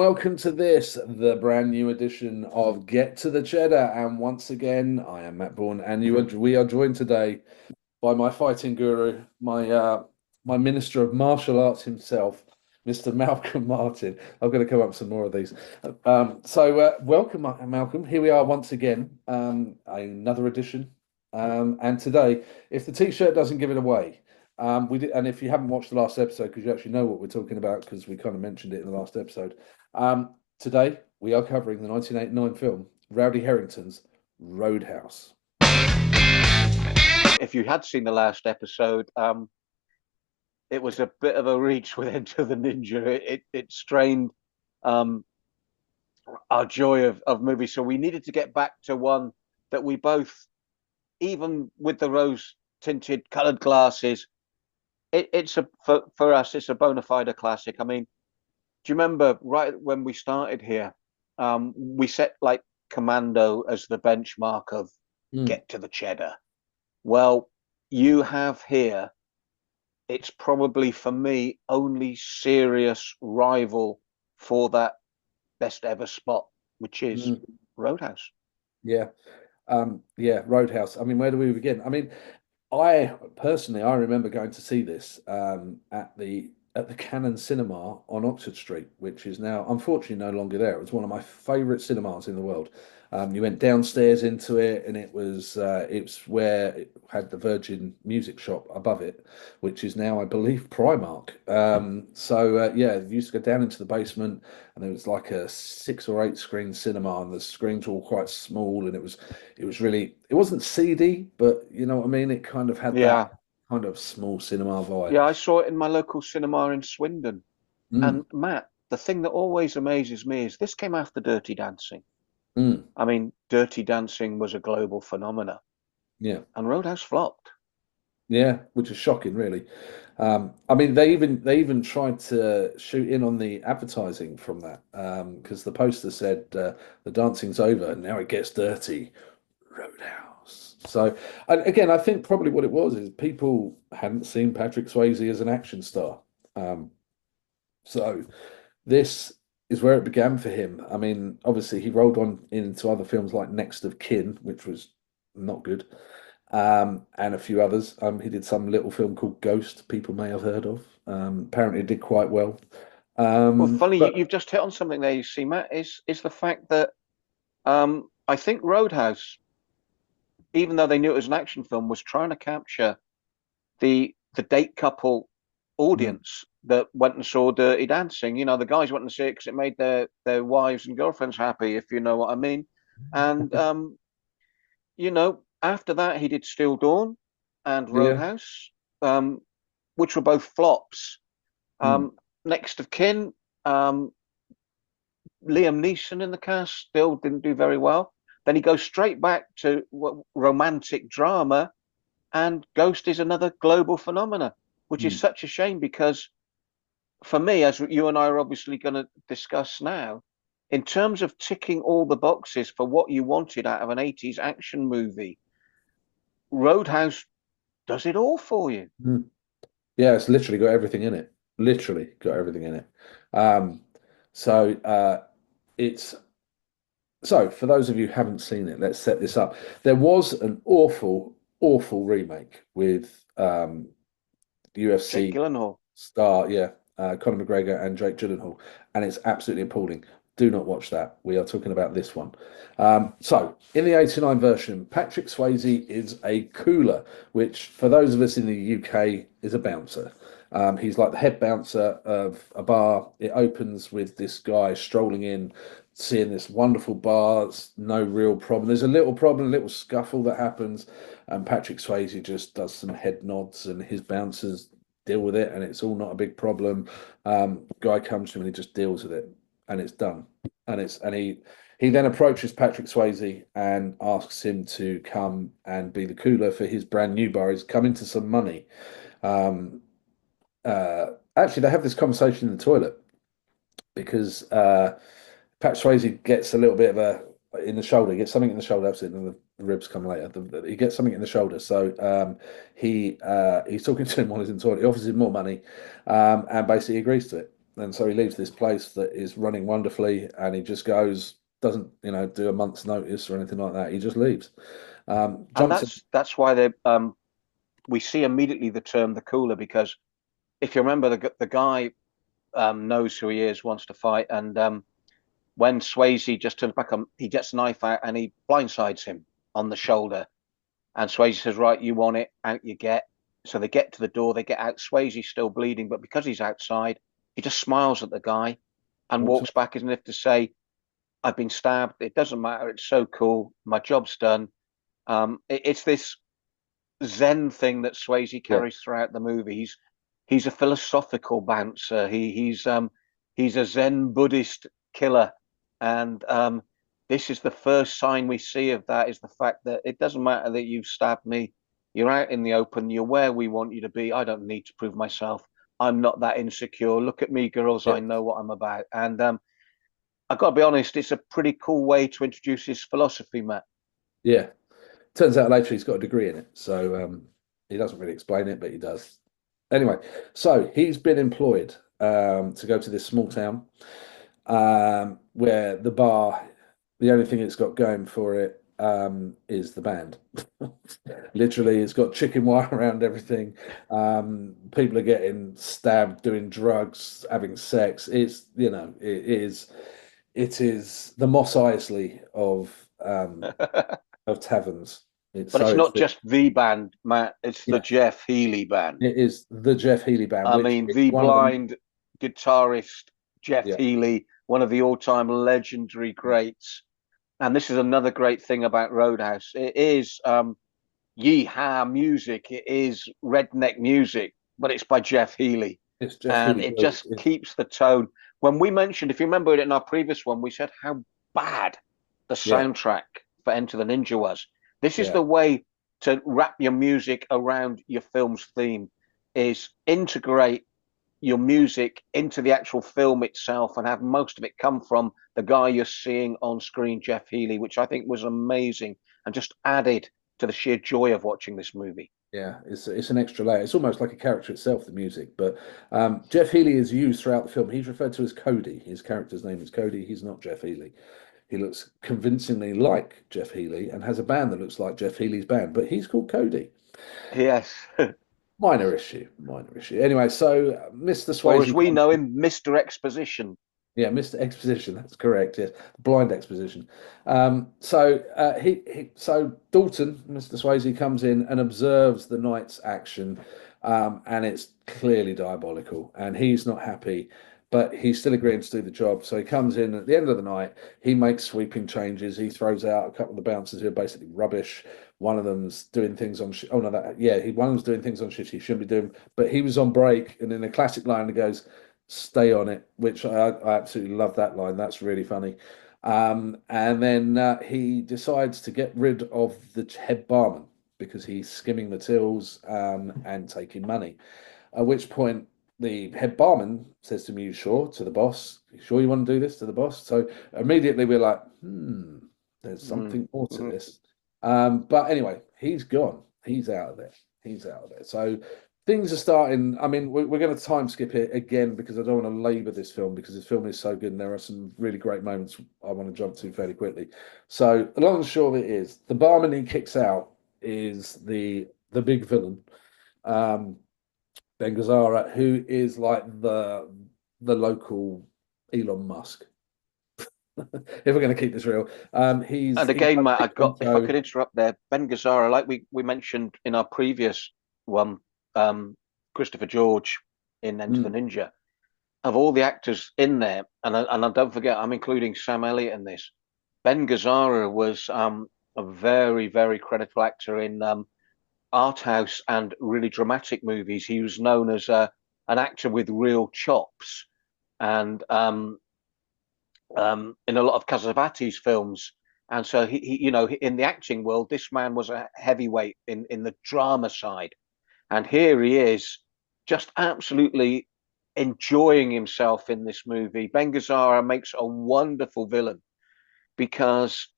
welcome to this, the brand new edition of Get to the Chedda. And once again, I am Matt Bourne, and we are joined today by my fighting guru, my minister of martial arts himself, Mr. Malcolm Martin. I'm going to come up with some more of these. Welcome, Malcolm. Here we are once again, another edition. And today, if the T-shirt doesn't give it away. We did, and if you haven't watched the last episode, because you actually know what we're talking about, because we kind of mentioned it in the last episode. Today we are covering the 1989 film Rowdy Herrington's Roadhouse. If you had seen the last episode, it was a bit of a reach with Enter the Ninja. It strained our joy of movies, so we needed to get back to one that we both, even with the rose-tinted coloured glasses. For us, it's a bona fide classic. I mean, do you remember right when we started here, we set like Commando as the benchmark of Get to the Chedda. Well, you have here, it's probably for me only serious rival for that best ever spot, which is Roadhouse. Yeah, Roadhouse. I mean, where do we begin? I mean, I personally, I remember going to see this at the Cannon Cinema on Oxford Street, which is now unfortunately no longer there. It was one of my favourite cinemas in the world. You went downstairs into it, and it was where it had the Virgin Music Shop above it, which is now, I believe, Primark. You used to go down into the basement, and there was like a 6 or 8 screen cinema, and the screens were all quite small, and it wasn't seedy, but you know what I mean. It kind of had that kind of small cinema vibe. Yeah, I saw it in my local cinema in Swindon. And Matt, the thing that always amazes me is this came after Dirty Dancing. I mean, Dirty Dancing was a global phenomenon. Yeah. And Roadhouse flopped. Yeah, which is shocking, really. I mean, they even tried to shoot in on the advertising from that, because the poster said the dancing's over and now it gets dirty. Roadhouse. So again, I think probably what it was is people hadn't seen Patrick Swayze as an action star. So this is where it began for him. I mean, obviously he rolled on into other films like Next of Kin, which was not good, and a few others. He did some little film called Ghost, people may have heard of. Apparently it did quite well. Well, funny, But you've just hit on something there, you see, Matt, is the fact that I think Roadhouse, even though they knew it was an action film, was trying to capture the date couple audience that went and saw Dirty Dancing. You know, the guys went and see it because it made their wives and girlfriends happy, if you know what I mean. And you know, after that he did Still Dawn and yeah, Roadhouse, which were both flops. Next of Kin, Liam Neeson in the cast, still didn't do very well. Then he goes straight back to romantic drama, and Ghost is another global phenomena, which is such a shame because for me, as you and I are obviously going to discuss now, in terms of ticking all the boxes for what you wanted out of an 80s action movie, Roadhouse does it all for you. Yeah, it's literally got everything in it. Literally got everything in it. Um, so it's so for those of you who haven't seen it, let's set this up. There was an awful, awful remake with Jake UFC Gyllenhaal. star, Conor McGregor and Jake Gyllenhaal, and it's absolutely appalling. Do not watch that. We are talking about this one. So, in the 89 version, Patrick Swayze is a cooler, which for those of us in the UK is a bouncer. He's like the head bouncer of a bar. It opens with this guy strolling in, seeing this wonderful bar. It's no real problem. There's a little problem, a little scuffle that happens, and Patrick Swayze just does some head nods, and his bouncers deal with it, and it's all not a big problem. Guy comes to him and he just deals with it, and it's done. And he then approaches Patrick Swayze and asks him to come and be the cooler for his brand new bar. He's come into some money. Actually, they have this conversation in the toilet because Pat Swayze gets a little bit of in the shoulder. He gets something in the shoulder. Absolutely, and the ribs come later. He gets something in the shoulder. So he's talking to him while he's in the toilet. He offers him more money, and basically agrees to it. And so he leaves this place that is running wonderfully, and he just goes, doesn't, do a month's notice or anything like that. He just leaves. And Jumps in. that's why they we see immediately the term the cooler, because if you remember, the guy knows who he is, wants to fight, and when Swayze just turns back on, he gets a knife out and he blindsides him on the shoulder. And Swayze says, "Right, you want it, out you get." So they get to the door, they get out. Swayze's still bleeding, but because he's outside, he just smiles at the guy and Walks walks back as if to say, "I've been stabbed. It doesn't matter. It's so cool. My job's done." It's this Zen thing that Swayze Yeah, carries throughout the movie. He's a philosophical bouncer. He's a Zen Buddhist killer, and this is the first sign we see of that. Is the fact that it doesn't matter that you've stabbed me. You're out in the open. You're where we want you to be. I don't need to prove myself. I'm not that insecure. Look at me, girls. yeah, I know what I'm about. And I've got to be honest. It's a pretty cool way to introduce his philosophy, Matt. yeah. Turns out later he's got a degree in it, so he doesn't really explain it, but he does. Anyway, so he's been employed to go to this small town where the bar, the only thing it's got going for it is the band. Literally, it's got chicken wire around everything. People are getting stabbed, doing drugs, having sex. It is the Moss Isley of taverns. It's But so it's it's not just the band, Matt. It's the yeah, Jeff Healey band. it is the Jeff Healey band, I which mean, is the one of them. blind guitarist Jeff Yeah, Healey, one of the all-time legendary greats. And this is another great thing about Roadhouse. It is yeehaw music. It is redneck music, but it's by Jeff Healey, it's Jeff and Healey. it just keeps the tone. When we mentioned, if you remember it in our previous one, we said how bad the Yeah, soundtrack for Enter the Ninja was. This is yeah, the way to wrap your music around your film's theme, is integrate your music into the actual film itself and have most of it come from the guy you're seeing on screen, Jeff Healey, which I think was amazing and just added to the sheer joy of watching this movie. yeah. It's an extra layer. It's almost like a character itself, the music. But Jeff Healey is used throughout the film. He's referred to as Cody. His character's name is Cody. He's not Jeff Healey. He looks convincingly like Jeff Healey and has a band that looks like Jeff Healey's band, but he's called Cody. Yes. Minor issue, minor issue. Anyway, so Mr. Or as Swayze we comes. know him, Mr. Exposition. Yeah, Mr. Exposition. That's correct. Yes, blind exposition. So Dalton, Mr. Swayze, comes in and observes the night's action, and it's clearly diabolical. And he's not happy, but he's still agreeing to do the job. So he comes in at the end of the night. He makes sweeping changes. He throws out a couple of the bouncers who are basically rubbish. One of them's doing things on. Oh no, one of them's doing things on shifts he shouldn't be doing. But he was on break, and in a classic line, he goes, "Stay on it," which I absolutely love that line. That's really funny. And then he decides to get rid of the head barman because he's skimming the tills and taking money. At which point, the head barman says to me, "You sure?" To the boss, "You sure you want to do this?" To the boss. So immediately we're like, there's something more to Mm-hmm. this. But anyway, he's gone. He's out of there. He's out of there. So things are starting. I mean, we're going to time skip it again because I don't want to labour this film because this film is so good and there are some really great moments I want to jump to fairly quickly. So the long and short of it is the barman he kicks out is the big villain, um, Ben Gazzara, who is like the local Elon Musk. If we're going to keep this real, And he again, does Matt, if I Picento. could interrupt there, Ben Gazzara, like we mentioned in our previous one, Christopher George in Enter the Mm, Ninja, of all the actors in there, and I don't forget, I'm including Sam Elliott in this. Ben Gazzara was a very, very credible actor in art house and really dramatic movies. He was known as an actor with real chops, and in a lot of Casavati's films. And so in the acting world, this man was a heavyweight in the drama side. And here he is, just absolutely enjoying himself in this movie. Ben Gazzara makes a wonderful villain because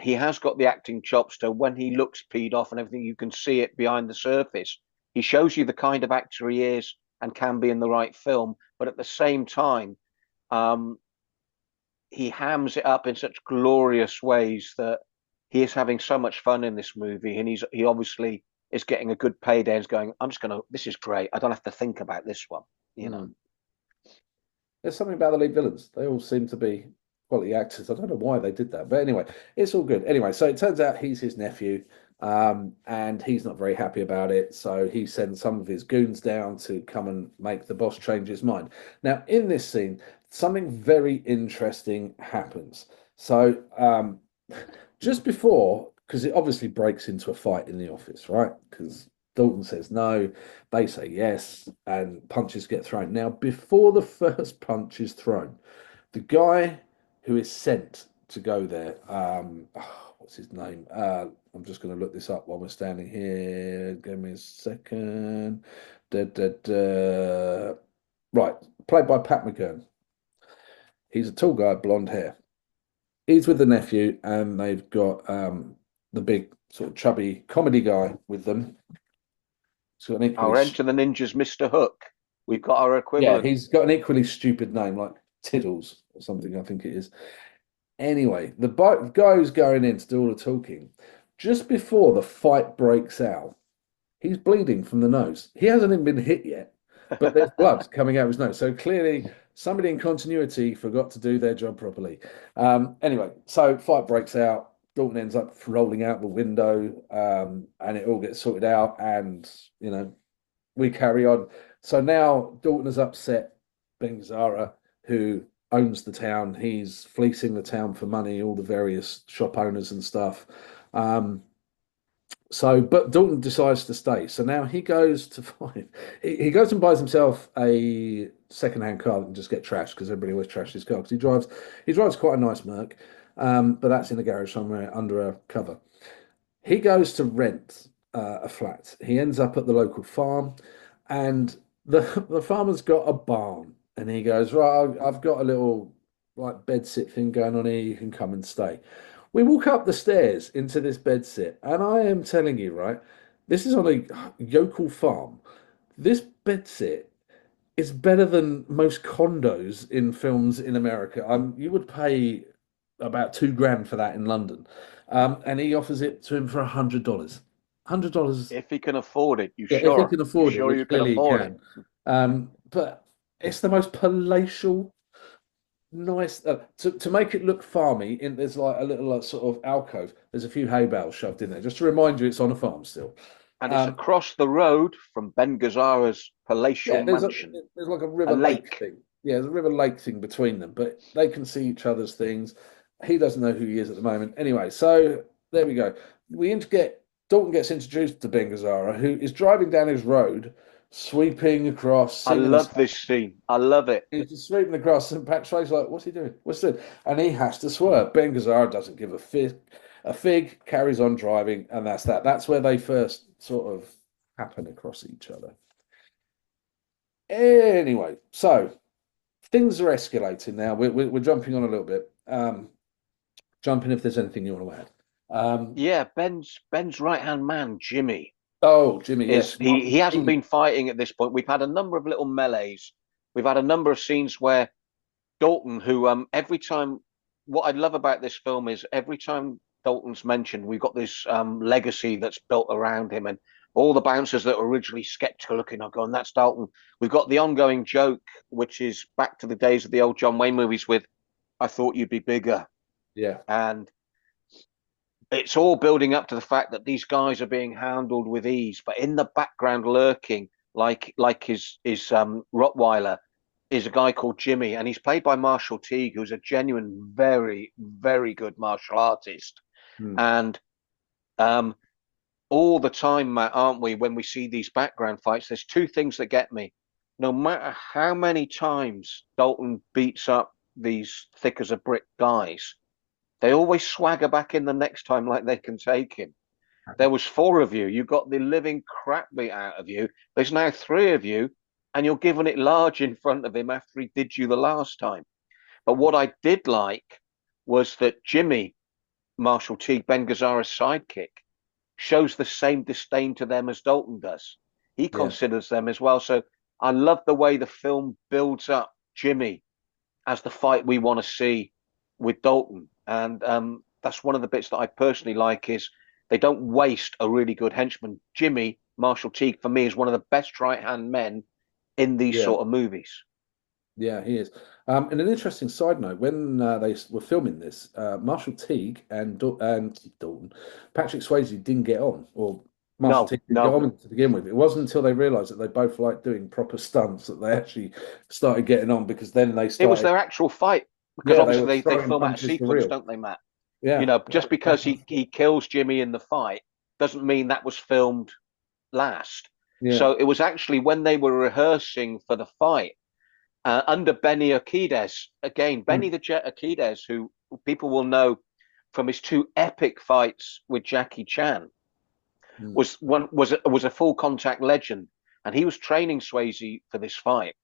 he has got the acting chops. So when he looks peed off and everything, you can see it behind the surface. He shows you the kind of actor he is and can be in the right film. but at the same time, um, he hams it up in such glorious ways that he is having so much fun in this movie, and he obviously is getting a good payday and is going, I'm just gonna, this is great. I don't have to think about this one, you know. Mm. There's something about the lead villains. They all seem to be quality actors. I don't know why they did that, but anyway, it's all good. Anyway, so it turns out he's his nephew, and he's not very happy about it. So he sends some of his goons down to come and make the boss change his mind. Now, in this scene, something very interesting happens. So just before, because it obviously breaks into a fight in the office, right? Because Dalton says no, they say yes, and punches get thrown. Now, before the first punch is thrown, the guy who is sent to go there, what's his name? I'm just going to look this up while we're standing here. Give me a second. Da, da, da. Right, played by Pat McGurn. He's a tall guy, blonde hair. He's with the nephew, and they've got the big sort of chubby comedy guy with them. He's got an Our equally Enter the Ninjas Mr. Hook. We've got our yeah, equivalent. he's got an equally stupid name like Tiddles or something, I think it is. Anyway, the guy who's going in to do all the talking, just before the fight breaks out, he's bleeding from the nose. He hasn't even been hit yet, but there's blood coming out of his nose. So clearly, somebody in continuity forgot to do their job properly. Anyway, so fight breaks out. Dalton ends up rolling out the window, and it all gets sorted out. And you know, we carry on. So now Dalton has upset Ben Gazzara, who owns the town. He's fleecing the town for money, all the various shop owners and stuff. But Dalton decides to stay. So now he goes to find, he goes and buys himself a second-hand car that can just get trashed because everybody always trashes his car because he drives quite a nice Merc, but that's in the garage somewhere under a cover. He goes to rent a flat. He ends up at the local farm, and the farmer's got a barn, and he goes, right, I've got a little like bed sit thing going on here. You can come and stay. We walk up the stairs into this bed sit, and I am telling you, right, this is on a yokel farm. This bed sit is better than most condos in films in America. You would pay about 2 grand for that in London, and he offers it to him for $100. $100, If he can afford it, you yeah, if he sure? can You afford it, sure you which can clearly he afford it? can. But it's the most palatial, nice to make it look farmy. There's like a little sort of alcove. There's a few hay bales shoved in there, just to remind you it's on a farm still. And it's Um, across the road from Ben Gazzara's palatial yeah, mansion, there's like a a river lake lake. thing. Yeah, there's a river lake thing between them, but they can see each other's things. He doesn't know who he is at the moment. Anyway, so there we go. Get Dalton gets introduced to Ben Gazzara, who is driving down his road, sweeping across, I singing a love song. this scene. I love it. He's just sweeping across, and Patrick Swayze's like, "What's he doing? What's he doing?" And he has to swerve. Ben Gazzara doesn't give a fig. A fig, carries on driving, and that's that. That's where they first sort of happen across each other. Anyway, so things are escalating now. We're jumping on a little bit. Jumping if there's anything you want to add. Yeah, Ben's right hand man, Jimmy, Oh, Jimmy, is yes, Marshall he hasn't T. been fighting at this point. We've had a number of little melees. We've had a number of scenes where Dalton, who every time, what I love about this film is every time Dalton's mentioned, we've got this legacy that's built around him, and all the bouncers that were originally skeptical looking are going, that's Dalton. We've got the ongoing joke, which is back to the days of the old John Wayne movies with, I thought you'd be bigger. Yeah, And it's all building up to the fact that these guys are being handled with ease, but in the background lurking, like his Rottweiler, is a guy called Jimmy, and he's played by Marshall Teague, who's a genuine, very, very good martial artist. hmm, And um, all the time, Matt, aren't we? When we see these background fights, there's two things that get me. No matter how many times Dalton beats up these thick as a brick guys, they always swagger back in the next time like they can take him. There was four of you. You got the living crap beat out of you. There's now three of you, and you're giving it large in front of him after he did you the last time. But what I did like was that Jimmy, Marshall Teague, Ben Gazzara's sidekick, shows the same disdain to them as Dalton does. He yeah, considers them as well. So I love the way the film builds up Jimmy as the fight we want to see with Dalton, and that's one of the bits that I personally like is they don't waste a really good henchman. Jimmy Marshall Teague for me is one of the best right hand men in these Yeah. sort of movies. Yeah, he is. And an interesting side note, when they were filming this, Marshall Teague and Dalton, Patrick Swayze didn't get on, or Marshall No, Teague didn't get no, on to begin with. It wasn't until they realised that they both liked doing proper stunts that they actually started getting on, because then they it was started, their actual fight because yeah, they obviously were they throwing film out a punches for sequence, real. don't they, Matt? You Yeah, know, yeah, just because back and he kills Jimmy in the fight doesn't mean that was filmed last. yeah, So it was actually when they were rehearsing for the fight under Benny Urquidez. Again, Benny mm, the Jet Urquidez, who people will know from his two epic fights with Jackie Chan, mm, was a full contact legend, and he was training Swayze for this fight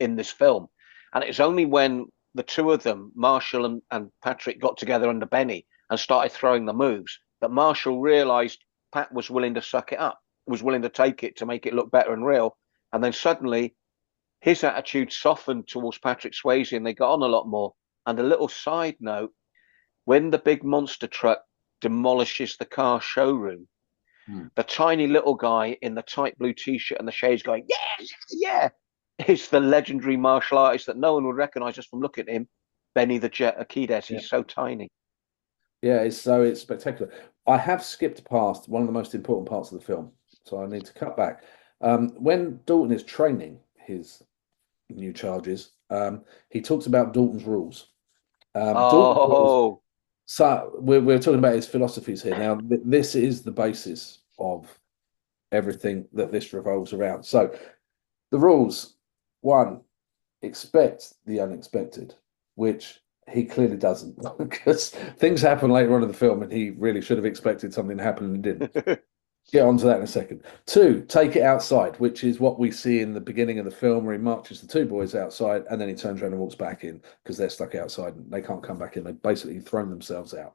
in this film. And it's only when the two of them, Marshall and Patrick, got together under Benny and started throwing the moves that Marshall realized Pat was willing to suck it up, was willing to take it to make it look better and real. And then suddenly his attitude softened towards Patrick Swayze and they got on a lot more. And a little side note, when the big monster truck demolishes the car showroom, mm. the tiny little guy in the tight blue t-shirt and the shades going, yeah, yeah, is the legendary martial artist that no one would recognize just from looking at him, Benny the Jet Urquidez. Yeah, He's so tiny. yeah. It's spectacular. I have skipped past one of the most important parts of the film, so I need to cut back. When Dalton is training his new charges, he talks about Dalton's rules. Dalton's rules. Oh, So we're talking about his philosophies here. Now, this is the basis of everything that this revolves around. So the rules: one, expect the unexpected, which he clearly doesn't, because things happen later on in the film, and he really should have expected something to happen and didn't. Get onto that in a second. Two, take it outside, which is what we see in the beginning of the film where he marches the two boys outside and then he turns around and walks back in because they're stuck outside and they can't come back in. They've basically thrown themselves out.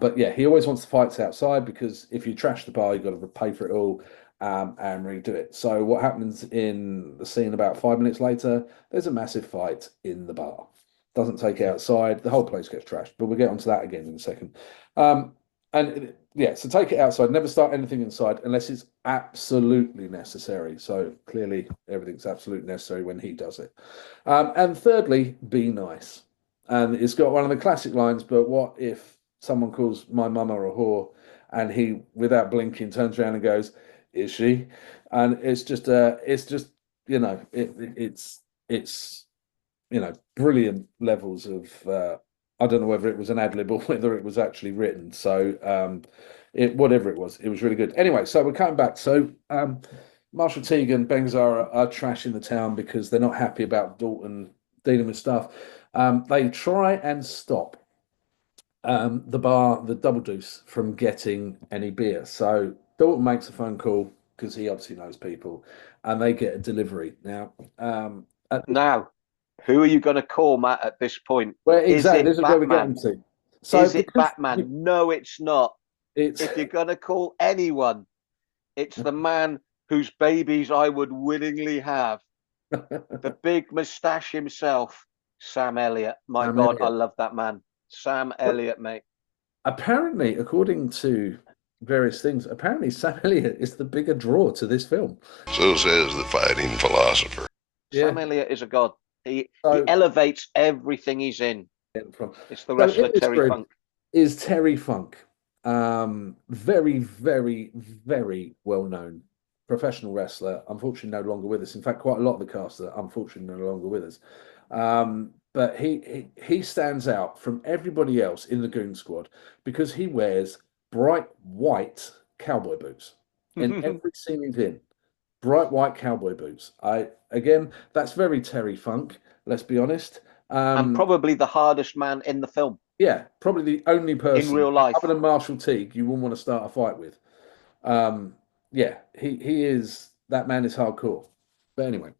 But yeah, he always wants the fights outside because if you trash the bar, you've got to pay for it all and redo it. So what happens in the scene about 5 minutes later, there's a massive fight in the bar. Doesn't take it outside, the whole place gets trashed. But we'll get onto that again in a second. And yeah, so take it outside. Never start anything inside unless it's absolutely necessary. So clearly, everything's absolutely necessary when he does it. And thirdly, be nice. And it's got one of the classic lines. But what if someone calls my mama a whore, and he, without blinking, turns around and goes, "Is she?" And it's just, it's brilliant levels of I don't know whether it was an ad lib or whether it was actually written. So whatever it was really good. Anyway, so we're coming back. So Marshall Teague and Bengazara are trashing the town because they're not happy about Dalton dealing with stuff. They try and stop the bar, the Double Deuce, from getting any beer. So Dalton makes a phone call because he obviously knows people, and they get a delivery. Now, at now, who are you going to call, Matt, at this point? Well, Is exactly. it This is where we're Batman? getting to. So Is it because Batman? No, it's not. it's If you're going to call anyone, it's the man whose babies I would willingly have. The big moustache himself, Sam Elliott. My Sam God, I Elliott. love that man. Sam But Elliott, mate. apparently, according to various things, apparently Sam Elliott is the bigger draw to this film. So says the fighting philosopher. Yeah. Sam Elliott is a god. He So elevates everything he's in. from It's the so in wrestler this Terry group Funk. is Terry Funk. Very, very, very well known professional wrestler. Unfortunately, no longer with us. In fact, quite a lot of the cast are unfortunately no longer with us. But he stands out from everybody else in the Goon Squad because he wears bright white cowboy boots in every scene he's in. Bright white cowboy boots. That's very Terry Funk. Let's be honest. And probably the hardest man in the film Yeah, probably the only in person real life. other than Marshall Teague you wouldn't want to start a fight with. Yeah, he is that man is hardcore. But anyway,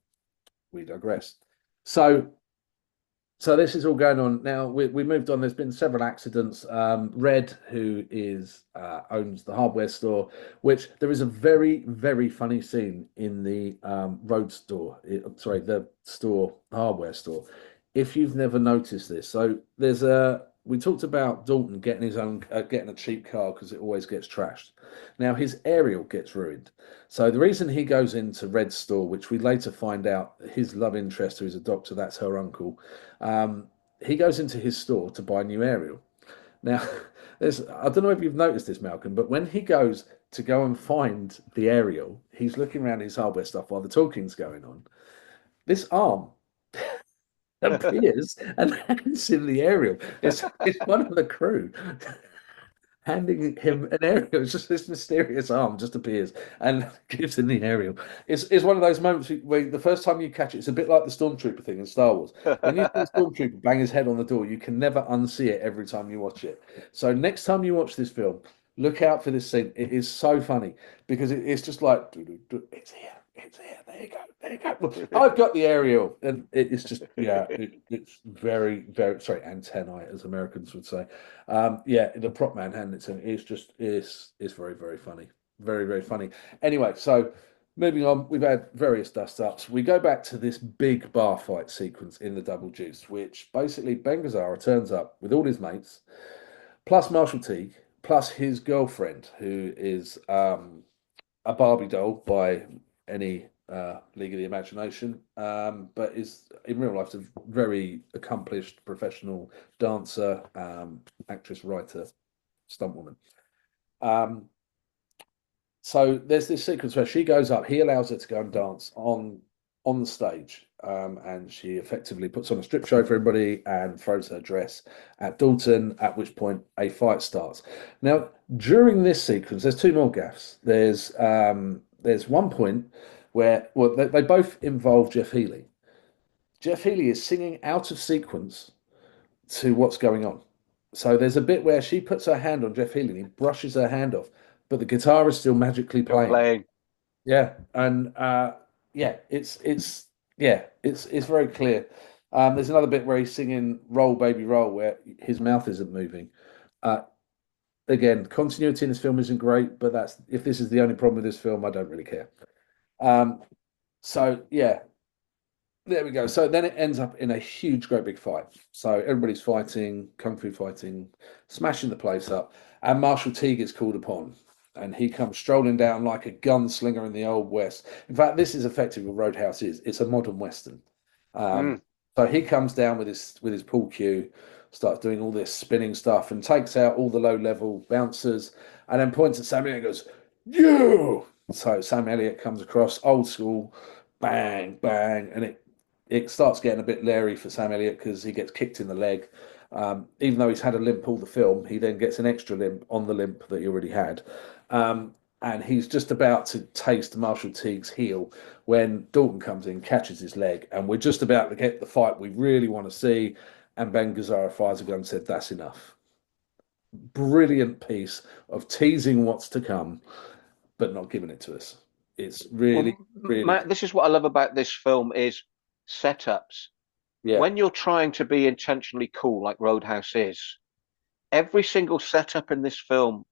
we digress. So So this is all going on now. We moved on. There's been several accidents. Red, who is owns the hardware store, which there is a very very funny scene in the road store. Sorry, the store hardware store. If you've never noticed this, so there's a. We talked about Dalton getting his own, getting a cheap car because it always gets trashed. Now his aerial gets ruined. So the reason he goes into Red's store, which we later find out his love interest, who is a doctor, that's her uncle, um, he goes into his store to buy a new aerial. Now, I don't know if you've noticed this, Malcolm, but when he goes to go and find the aerial, he's looking around his hardware stuff while the talking's going on. This arm appears and hands him the aerial. It's one of the crew handing him an aerial. It's just this mysterious arm just appears and gives him the aerial. It's one of those moments where the first time you catch it, it's a bit like the Stormtrooper thing in Star Wars. When you see a Stormtrooper bang his head on the door, you can never unsee it every time you watch it. So next time you watch this film, look out for this scene. It is so funny because it's just like, it's here. It's here. There you go. There you go. Look, I've got the aerial, and it's just it's very very sorry antennae as Americans would say. Yeah, the prop man handing it to him is just is very very funny, very very funny. Anyway, so moving on, we've had various dust ups. We go back to this big bar fight sequence in the Double Deuce, which basically Ben Gazzara turns up with all his mates, plus Marshall Teague, plus his girlfriend, who is a Barbie doll by any league of the imagination, but is in real life a very accomplished professional dancer, actress, writer, stunt woman. So there's this sequence where she goes up, he allows her to go and dance on the stage, and she effectively puts on a strip show for everybody and throws her dress at Dalton, at which point a fight starts. Now, during this sequence, there's two more gaffes. There's one point where, well, they both involve Jeff Healey. Jeff Healey is singing out of sequence to what's going on. So there's a bit where she puts her hand on Jeff Healey and he brushes her hand off, but the guitar is still magically playing. Yeah, and yeah, it's very clear. There's another bit where he's singing "Roll Baby Roll" where his mouth isn't moving. Again, continuity in this film isn't great, but that's if this is the only problem with this film, I don't really care. So yeah, there we go. So then it ends up in a huge, great big fight. So everybody's fighting, kung fu fighting, smashing the place up, and Marshall Teague is called upon, and he comes strolling down like a gunslinger in the old west. In fact, this is effectively what Roadhouse is. It's a modern western. So he comes down with his pool cue, starts doing all this spinning stuff, and takes out all the low level bouncers, and then points at Sam Elliott and goes, "You!" So Sam Elliott comes across old school, bang bang, and it starts getting a bit leery for Sam Elliott because he gets kicked in the leg. Even though he's had a limp all the film, he then gets an extra limp on the limp that he already had. And he's just about to taste Marshall Teague's heel when Dalton comes in, catches his leg, and we're just about to get the fight we really want to see. And Ben Gazzara fires a gun and said, "That's enough." Brilliant piece of teasing what's to come, but not giving it to us. It's really, really, Matt, this is what I love about this film is setups. yeah, When you're trying to be intentionally cool, like Roadhouse is, every single setup in this film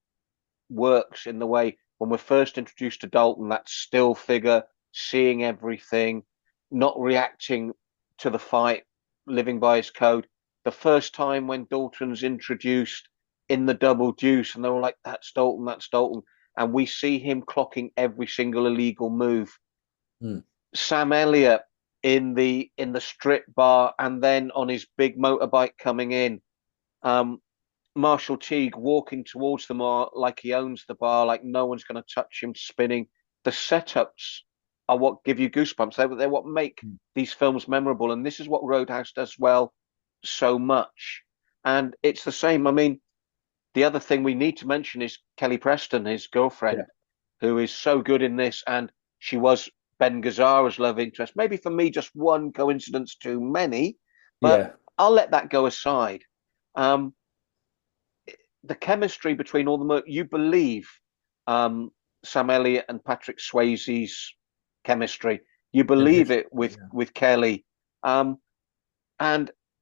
works in the way when we're first introduced to Dalton, that still figure, seeing everything, not reacting to the fight, living by his code. The first time when Dalton's introduced in the Double Deuce, and they're all like, "That's Dalton, that's Dalton," and we see him clocking every single illegal move. Sam Elliott in the strip bar, and then on his big motorbike coming in. Marshall Teague walking towards the bar like he owns the bar, like no one's going to touch him, spinning. The setups are what give you goosebumps. They're what make these films memorable, and this is what Roadhouse does well so much. And it's the same. I mean, the other thing we need to mention is Kelly Preston, his girlfriend, who is so good in this, and she was Ben Gazzara's love interest. Maybe for me, just one coincidence too many, but I'll let that go aside. The chemistry between all the you believe Sam Elliott and Patrick Swayze's chemistry. You believe it with Kelly, and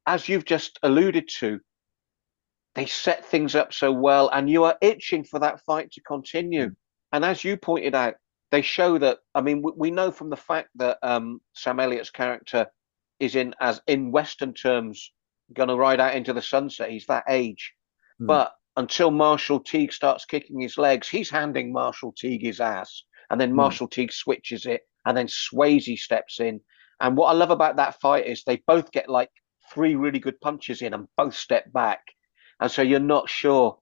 as you've just alluded to, they set things up so well, and you are itching for that fight to continue. And as you pointed out, they show that. I mean, we know from the fact that Sam Elliott's character is in Western terms going to ride out into the sunset. He's that age, but until Marshall Teague starts kicking his legs, he's handing Marshall Teague his ass, and then Marshall Teague switches it, and then Swayze steps in. And what I love about that fight is they both get like 3 really good punches in, and both step back. And so you're not sure.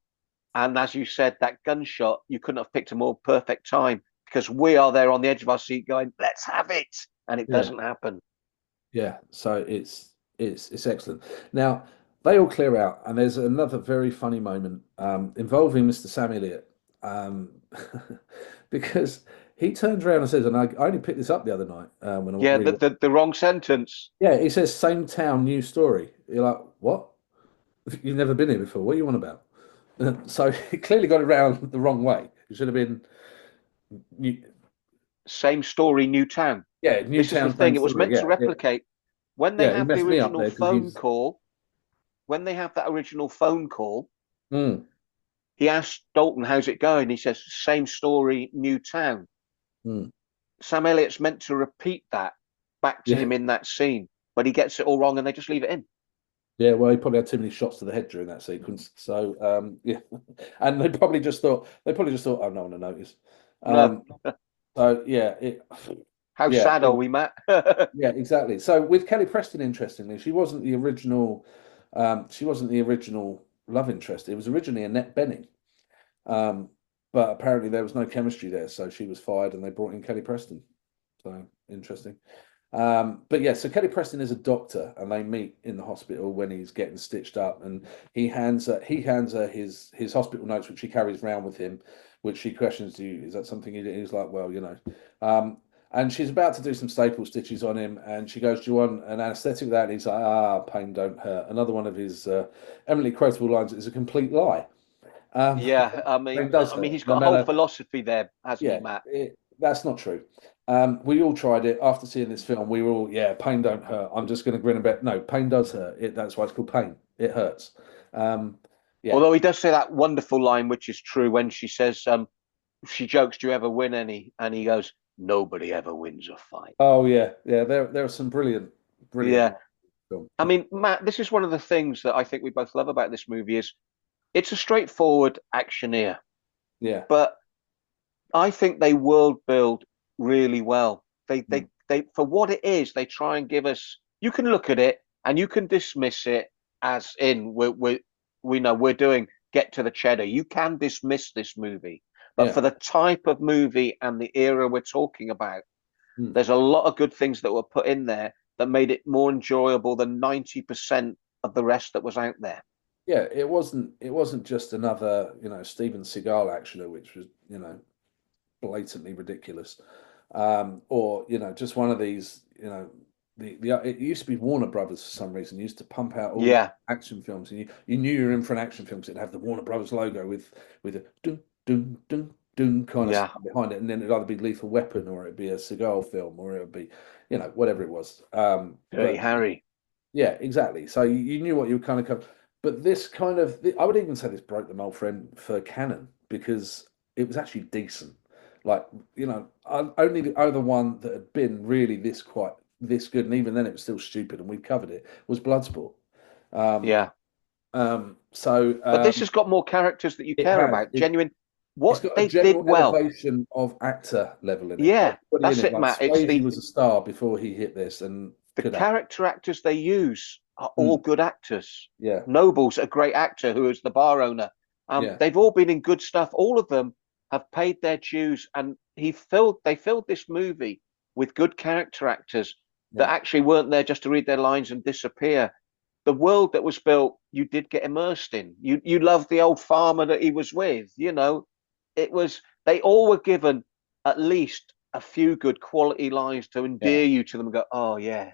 And as you said, that gunshot, you couldn't have picked a more perfect time, because we are there on the edge of our seat going, let's have it. And it doesn't happen. Yeah. So it's excellent. Now, they all clear out, and there's another very funny moment involving Mr. Sam Elliott, because he turns around and says, and I only picked this up the other night when Yeah, the wrong sentence. Yeah, he says, same town, new story. You're like, what? You've never been here before. What are you on about? So he clearly got it around the wrong way. It should have been same story, new town. Yeah, new this town. Is the thing. It was meant to replicate when they have the original phone call. When they have that original phone call, he asked Dalton, "How's it going?" He says, "Same story, new town." Sam Elliott's meant to repeat that back to him in that scene, but he gets it all wrong, and they just leave it in. Yeah, well, he probably had too many shots to the head during that sequence. So, yeah, and they probably just thought, oh, no one will notice. So, yeah, how sad are we, Matt? Yeah, exactly. So with Kelly Preston, interestingly, she wasn't the original love interest. It was originally Annette Bening, but apparently there was no chemistry there, so she was fired, and they brought in Kelly Preston. So interesting. But yeah, so Kelly Preston is a doctor, and they meet in the hospital when he's getting stitched up, and he hands her his hospital notes, which he carries around with him, which she questions, is that something you did? He's like, well, and she's about to do some staple stitches on him, and she goes, do you want an anaesthetic with that? And he's like, pain don't hurt. Another one of his eminently quotable lines is a complete lie. Yeah, I mean, he's got a whole philosophy there, hasn't he, Matt? That's not true. We all tried it after seeing this film. We were all, pain don't hurt. I'm just going to grin and bet. No, pain does hurt. That's why it's called pain. It hurts. Although he does say that wonderful line, which is true, when she says, she jokes, "Do you ever win any?" And he goes, "Nobody ever wins a fight." Oh yeah. There are some brilliant. Yeah. I mean, Matt, this is one of the things that I think we both love about this movie is it's a straightforward actioneer. Yeah. But I think they world build really well. They for what it is, they try and give us. You can look at it and you can dismiss it as in we know we're doing Get to the Cheddar. You can dismiss this movie, but for the type of movie and the era we're talking about, there's a lot of good things that were put in there that made it more enjoyable than 90% of the rest that was out there. Yeah, it wasn't just another, Steven Seagal actioner, which was, blatantly ridiculous. Or, just one of these, it used to be Warner Brothers for some reason, used to pump out all action films, and you knew you were in for an action film, because it'd have the Warner Brothers logo with a dun dun dun dun kind of stuff behind it, and then it'd either be Lethal Weapon, or it'd be a Seagal film, or it would be, whatever it was. Dirty Harry. Yeah, exactly. So you knew what you were kind of covered. But this kind of, I would even say this broke the mold for canon, because it was actually decent. Like, only the other one that had been really this good, and even then it was still stupid, and we covered it, was Bloodsport. But this has got more characters that you care about. Genuine. What they did well. Elevation of actor level in it. Yeah, that's it, Matt. Swayze was a star before he hit this, and the character actors they use are all good actors. Yeah. Noble's a great actor who is the bar owner. They've all been in good stuff. All of them have paid their dues, and they filled this movie with good character actors that actually weren't there just to read their lines and disappear. The world that was built, you did get immersed in. You loved the old farmer that he was with. They all were given at least a few good quality lines to endear you to them and go, oh yeah,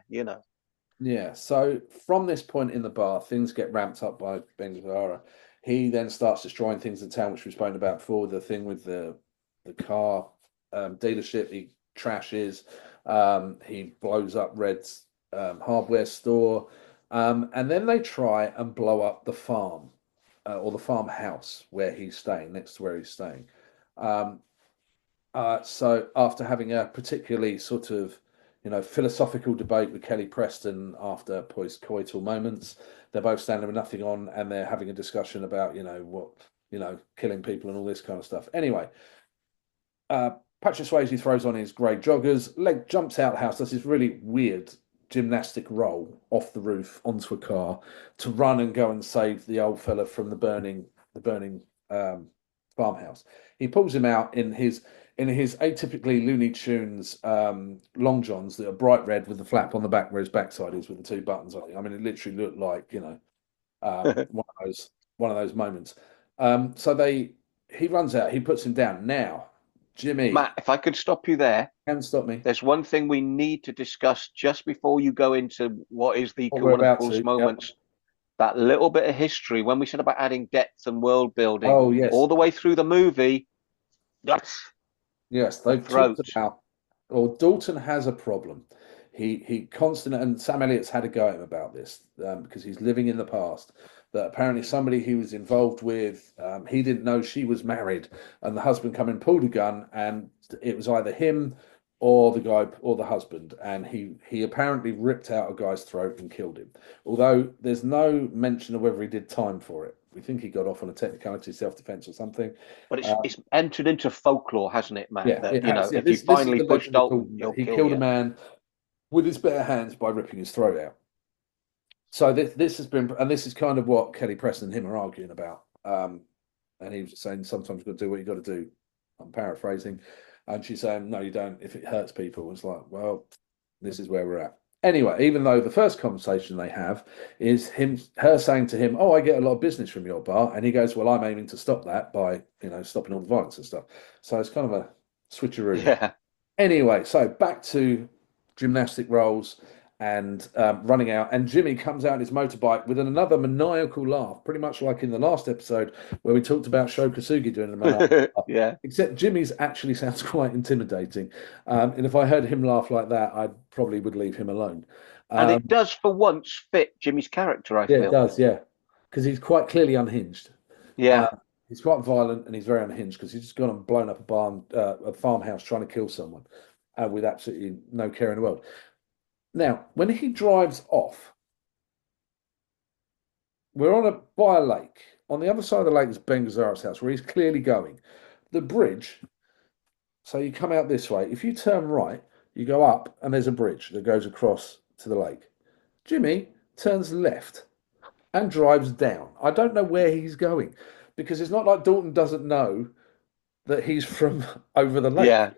Yeah, so from this point in the bar, things get ramped up by Ben Gazzara. He then starts destroying things in town, which we've spoken about before. The thing with the car dealership, he trashes. He blows up Red's hardware store. And then they try and blow up the farm or the farmhouse where he's staying, next to where he's staying. Um, so after having a particularly sort of, philosophical debate with Kelly Preston after post-coital moments, they're both standing with nothing on, and they're having a discussion about, killing people and all this kind of stuff. Anyway, Patrick Swayze throws on his grey joggers, leg jumps out the house, does this really weird gymnastic roll off the roof onto a car to run and go and save the old fella from the burning farmhouse. He pulls him out in his atypically Looney Tunes long johns that are bright red with the flap on the back where his backside is with the two buttons on it. I mean, it literally looked like one of those moments. So he runs out, he puts him down. Now, Jimmy, Matt, if I could stop you there, can stop me. there's one thing we need to discuss just before you go into what is the What we're one of the about coolest to, moments. That little bit of history when we said about adding depth and world building, Oh yes, all the way through the movie. Yes, yes, the they've throat. talked about. Well, Dalton has a problem. He constantly, and Sam Elliott's had a go at him about this because he's living in the past. That apparently somebody he was involved with, he didn't know she was married, and the husband come and pulled a gun, and it was either him or the guy or the husband, and he apparently ripped out a guy's throat and killed him. Although there's no mention of whether he did time for it. We think he got off on a technicality, self-defense or something. But it's entered into folklore, hasn't it, Matt? Yeah, That it has. Yeah, if you this is finally the push legend of Dalton, Dalton. he'll He kill killed a you. man with his bare hands by ripping his throat out. So this has been, and this is kind of what Kelly Preston and him are arguing about. And he was saying sometimes you've got to do what you've got to do. I'm paraphrasing, and she's saying no, you don't. If it hurts people, it's like, well, this is where we're at. Anyway, even though the first conversation they have is her saying to him, "Oh, I get a lot of business from your bar," and he goes, "Well, I'm aiming to stop that by stopping all the violence and stuff." So it's kind of a switcheroo. Yeah. Anyway, so back to gymnastic rolls and running out, and Jimmy comes out on his motorbike with another maniacal laugh, pretty much like in the last episode where we talked about Sho Kosugi doing the maniacal laugh. Yeah. Except Jimmy's actually sounds quite intimidating, and if I heard him laugh like that, I probably would leave him alone. And it does for once fit Jimmy's character, I Yeah, feel. it does, yeah, because he's quite clearly unhinged. Yeah. He's quite violent and he's very unhinged because he's just gone and blown up a farmhouse trying to kill someone with absolutely no care in the world. Now, when he drives off, we're by a lake. On the other side of the lake is Ben Gazzara's house, where he's clearly going. The bridge, so you come out this way. If you turn right, you go up, and there's a bridge that goes across to the lake. Jimmy turns left and drives down. I don't know where he's going, because it's not like Dalton doesn't know that he's from over the lake. Yeah.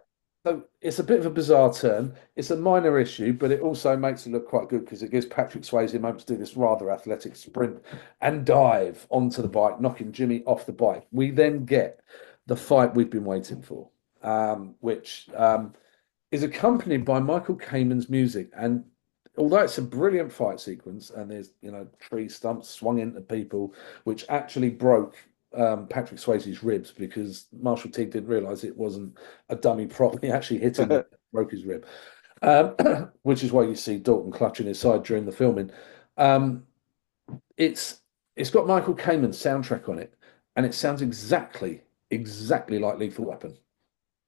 So it's a bit of a bizarre turn. It's a minor issue, but it also makes it look quite good because it gives Patrick Swayze a moment to do this rather athletic sprint and dive onto the bike, knocking Jimmy off the bike. We then get the fight we've been waiting for, which is accompanied by Michael Kamen's music. And although it's a brilliant fight sequence, and there's tree stumps swung into people, which actually broke Patrick Swayze's ribs because Marshall Teague didn't realise it wasn't a dummy prop. He actually hit him, and broke his rib, which is why you see Dalton clutching his side during the filming. It's got Michael Kamen's soundtrack on it, and it sounds exactly like Lethal Weapon.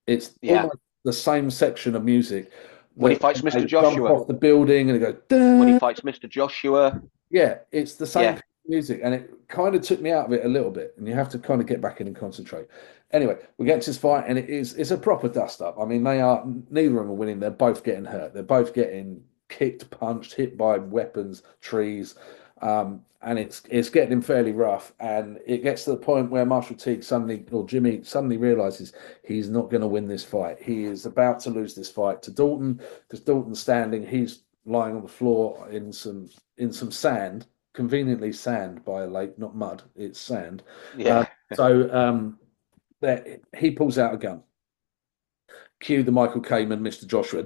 It's almost the same section of music. When he fights Mr. Joshua. Jump off the building and it goes. When he fights Mr. Joshua. Yeah, it's the same music, and it kind of took me out of it a little bit, and you have to kind of get back in and concentrate. Anyway, we get to this fight, and it's a proper dust up. I mean, neither of them are winning. They're both getting hurt. They're both getting kicked, punched, hit by weapons, trees, and it's getting him fairly rough. And it gets to the point where Marshall Teague Jimmy suddenly realizes he's not going to win this fight. He is about to lose this fight to Dalton because Dalton's standing. He's lying on the floor in some sand. Conveniently sand by a lake, not mud, it's sand. Yeah. He pulls out a gun. Cue the Michael Kamen, Mr. Joshua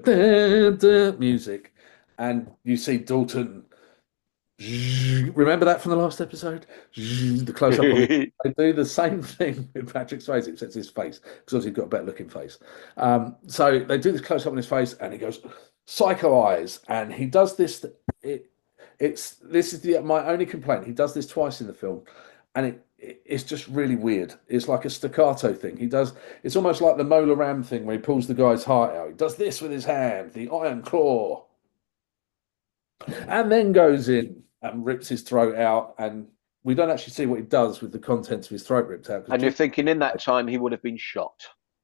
music, and you see Dalton. Remember that from the last episode? The close up. They do the same thing with Patrick Swayze, except his face, because he's got a better looking face. So they do this close up on his face, and he goes psycho eyes, and he does this. This is my only complaint. He does this twice in the film, and it's just really weird. It's like a staccato thing. It's almost like the Mola Ram thing where he pulls the guy's heart out. He does this with his hand, the iron claw, and then goes in and rips his throat out. And we don't actually see what he does with the contents of his throat ripped out. And you're thinking in that time he would have been shot.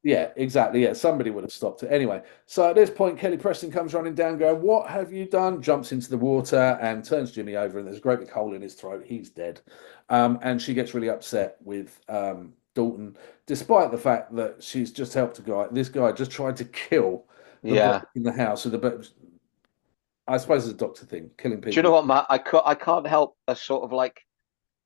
Yeah, exactly. Yeah, somebody would have stopped it. Anyway, so at this point, Kelly Preston comes running down, going, "What have you done?" Jumps into the water and turns Jimmy over, and there's a great big hole in his throat. He's dead. And she gets really upset with Dalton, despite the fact that she's just helped a guy. This guy just tried to kill the Yeah. boy in the house with a. I suppose it's a doctor thing, killing people. Do you know what, Matt? I can't help a sort of like.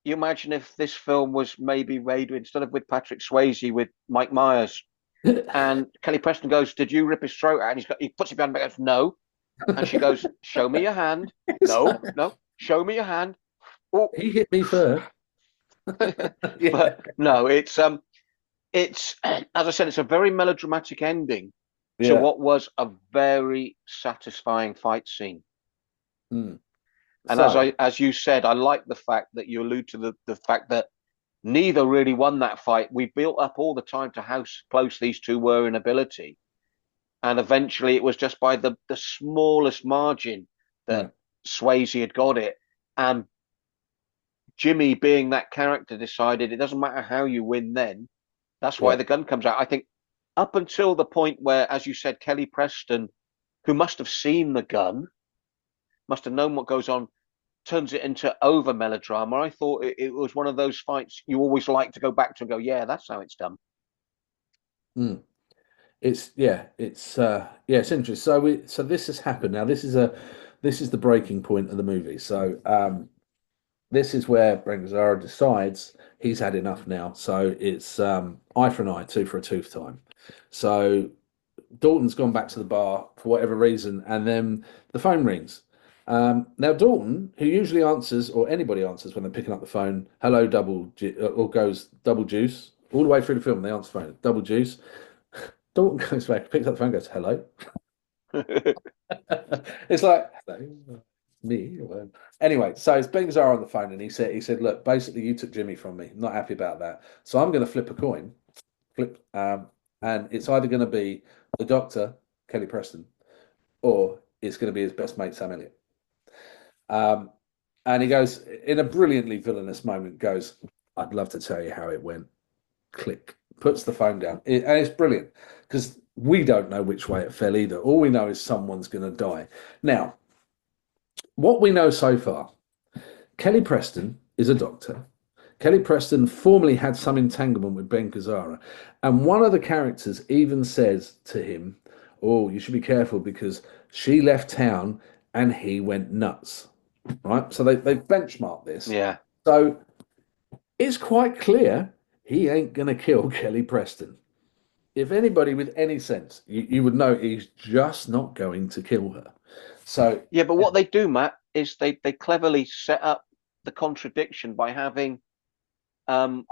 You imagine if this film was maybe made instead of with Patrick Swayze with Mike Myers, and Kelly Preston goes, "Did you rip his throat out?" And he puts it behind back and goes, "No," and she goes, "Show me your hand." No, show me your hand. Oh. He hit me first. Yeah. But no, it's as I said, it's a very melodramatic ending to what was a very satisfying fight scene. Mm. And as you said, I like the fact that you allude to the fact that neither really won that fight. We built up all the time to how close these two were in ability. And eventually it was just by the smallest margin that Swayze had got it. And Jimmy, being that character, decided it doesn't matter how you win then. That's why the gun comes out. I think up until the point where, as you said, Kelly Preston, who must have seen the gun, must have known what goes on, turns it into over melodrama. I thought it was one of those fights you always like to go back to and go, yeah, that's how it's done. It's interesting. So this has happened. Now this is the breaking point of the movie. So this is where Brendan Gazzara decides he's had enough now. So it's eye for an eye, tooth for a tooth time. So Dalton's gone back to the bar for whatever reason, and then the phone rings. Now Dalton, who usually answers, or anybody answers when they're picking up the phone, hello, or goes Double Deuce, all the way through the film, they answer the phone, Double Deuce. Dalton goes back, picks up the phone, goes, hello. It's like, hello, me. Anyway, so it's Ben Gazzara on the phone, and he said, look, basically you took Jimmy from me. I'm not happy about that. So I'm going to flip a coin. And it's either going to be the doctor, Kelly Preston, or it's going to be his best mate, Sam Elliott. And he goes, in a brilliantly villainous moment, goes, I'd love to tell you how it went. Click. Puts the phone down. And it's brilliant because we don't know which way it fell either. All we know is someone's going to die. Now, what we know so far, Kelly Preston is a doctor. Kelly Preston formerly had some entanglement with Ben Gazzara. And one of the characters even says to him, oh, you should be careful because she left town and he went nuts. Right? So they've benchmarked this. Yeah. So it's quite clear he ain't going to kill Kelly Preston. If anybody with any sense, you would know he's just not going to kill her. So yeah, but what they do, Matt, is they cleverly set up the contradiction by having I'm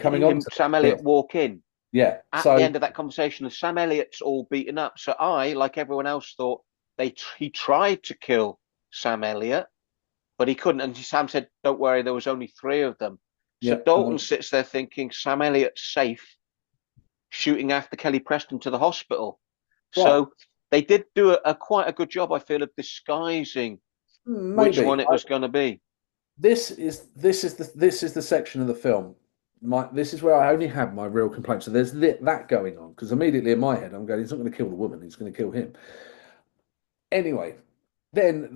coming on to Sam Elliott walk in. Yeah. At the end of that conversation, and Sam Elliott's all beaten up. So I, like everyone else, thought he tried to kill Sam Elliott, but he couldn't. And Sam said, "Don't worry, there was only 3 of them." So Dalton sits there thinking Sam Elliott's safe, shooting after Kelly Preston to the hospital. Right. So they did do quite a good job, I feel, of disguising which one it was going to be. This is the section of the film. This is where I only have my real complaint. So there's that going on because immediately in my head I'm going, he's not going to kill the woman, he's going to kill him. Anyway, then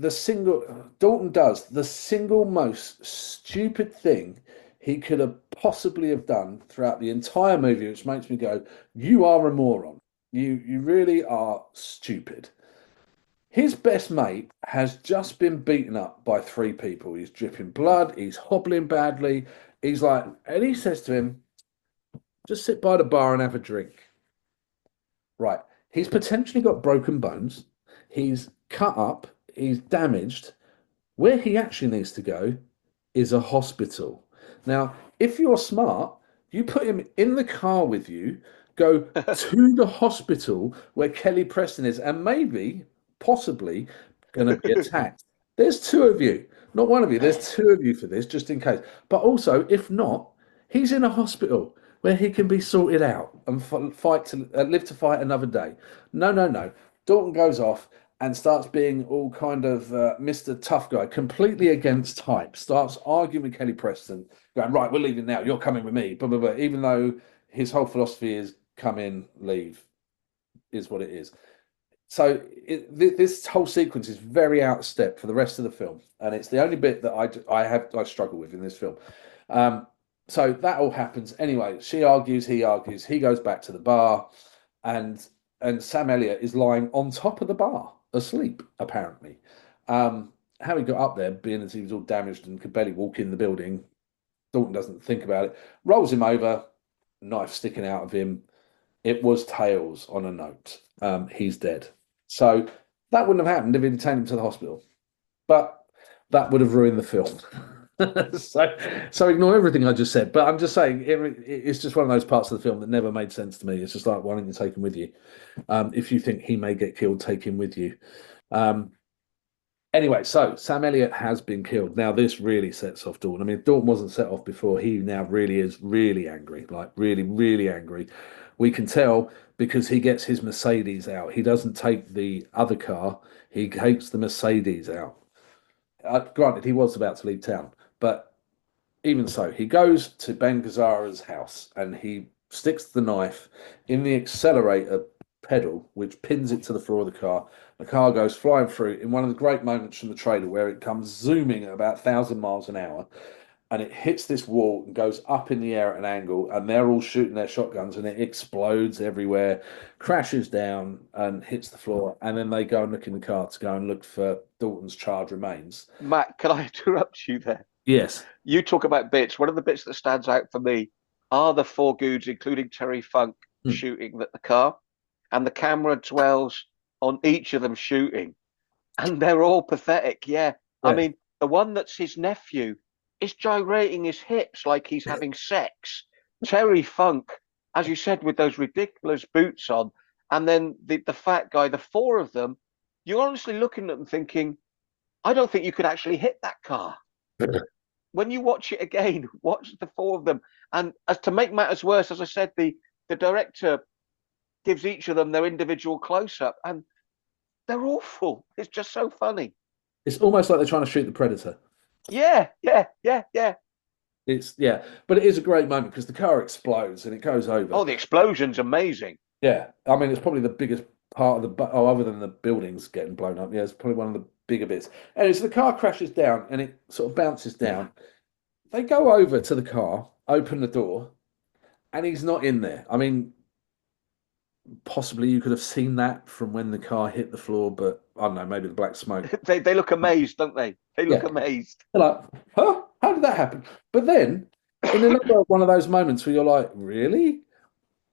Dalton does the single most stupid thing he could have possibly have done throughout the entire movie, which makes me go, you are a moron. You really are stupid. His best mate has just been beaten up by 3 people. He's dripping blood. He's hobbling badly. He's like, and he says to him, just sit by the bar and have a drink. Right. He's potentially got broken bones. He's cut up. He's damaged. Where he actually needs to go is a hospital. Now, if you're smart, you put him in the car with you, go to the hospital where Kelly Preston is, and maybe, possibly, going to be attacked. There's two of you, not one of you. There's two of you for this, just in case. But also, if not, he's in a hospital where he can be sorted out and fight to live to fight another day. No, no, no. Dalton goes off and starts being all kind of Mr. Tough Guy, completely against type. Starts arguing with Kelly Preston, going, right, we're leaving now. You're coming with me. Blah, blah, blah. Even though his whole philosophy is come in, leave, is what it is. So this whole sequence is very out of step for the rest of the film, and it's the only bit that I struggle with in this film. So that all happens anyway. She argues, he argues, he goes back to the bar, and Sam Elliott is lying on top of the bar, asleep apparently. How he got up there, being as he was all damaged and could barely walk in the building, Dalton doesn't think about it. Rolls him over, knife sticking out of him. It was tails on a note. He's dead. So that wouldn't have happened if he'd taken him to the hospital. But that would have ruined the film. so ignore everything I just said. But I'm just saying it's just one of those parts of the film that never made sense to me. It's just like, why don't you take him with you? If you think he may get killed, take him with you. Anyway, so Sam Elliott has been killed. Now, this really sets off Dalton. I mean, if Dalton wasn't set off before, he now really is really angry, like really, really angry. We can tell because he gets his Mercedes out. He doesn't take the other car. He takes the Mercedes out. Granted, he was about to leave town, but even so, he goes to Ben Gazzara's house and he sticks the knife in the accelerator pedal, which pins it to the floor of the car. The car goes flying through in one of the great moments from the trailer where it comes zooming at about 1,000 miles an hour, and it hits this wall and goes up in the air at an angle, and they're all shooting their shotguns, and it explodes everywhere, crashes down and hits the floor, and then they go and look in the car to go and look for Dalton's charred remains. Matt, can I interrupt you there? Yes. You talk about bits. One of the bits that stands out for me are the four goons, including Terry Funk, shooting at the car, and the camera dwells on each of them shooting, and they're all pathetic. Yeah. I mean, the one that's his nephew is gyrating his hips like he's having sex. Terry Funk, as you said, with those ridiculous boots on, and then the fat guy, the four of them, you're honestly looking at them thinking, I don't think you could actually hit that car. When you watch it again, watch the four of them. And as to make matters worse, as I said, the director gives each of them their individual close-up, and they're awful. It's just so funny. It's almost like they're trying to shoot the Predator. Yeah. But it is a great moment because the car explodes and it goes over. Oh, the explosion's amazing. Yeah, I mean, it's probably the biggest part of other than the buildings getting blown up. Yeah, it's probably one of the bigger bits. Anyway, so the car crashes down and it sort of bounces down. They go over to the car, open the door, and he's not in there. I mean, possibly you could have seen that from when the car hit the floor, but I don't know, maybe the black smoke. They look amazed, don't they? They look amazed. They're like, huh? How did that happen? But then, in another one of those moments where you're like, really?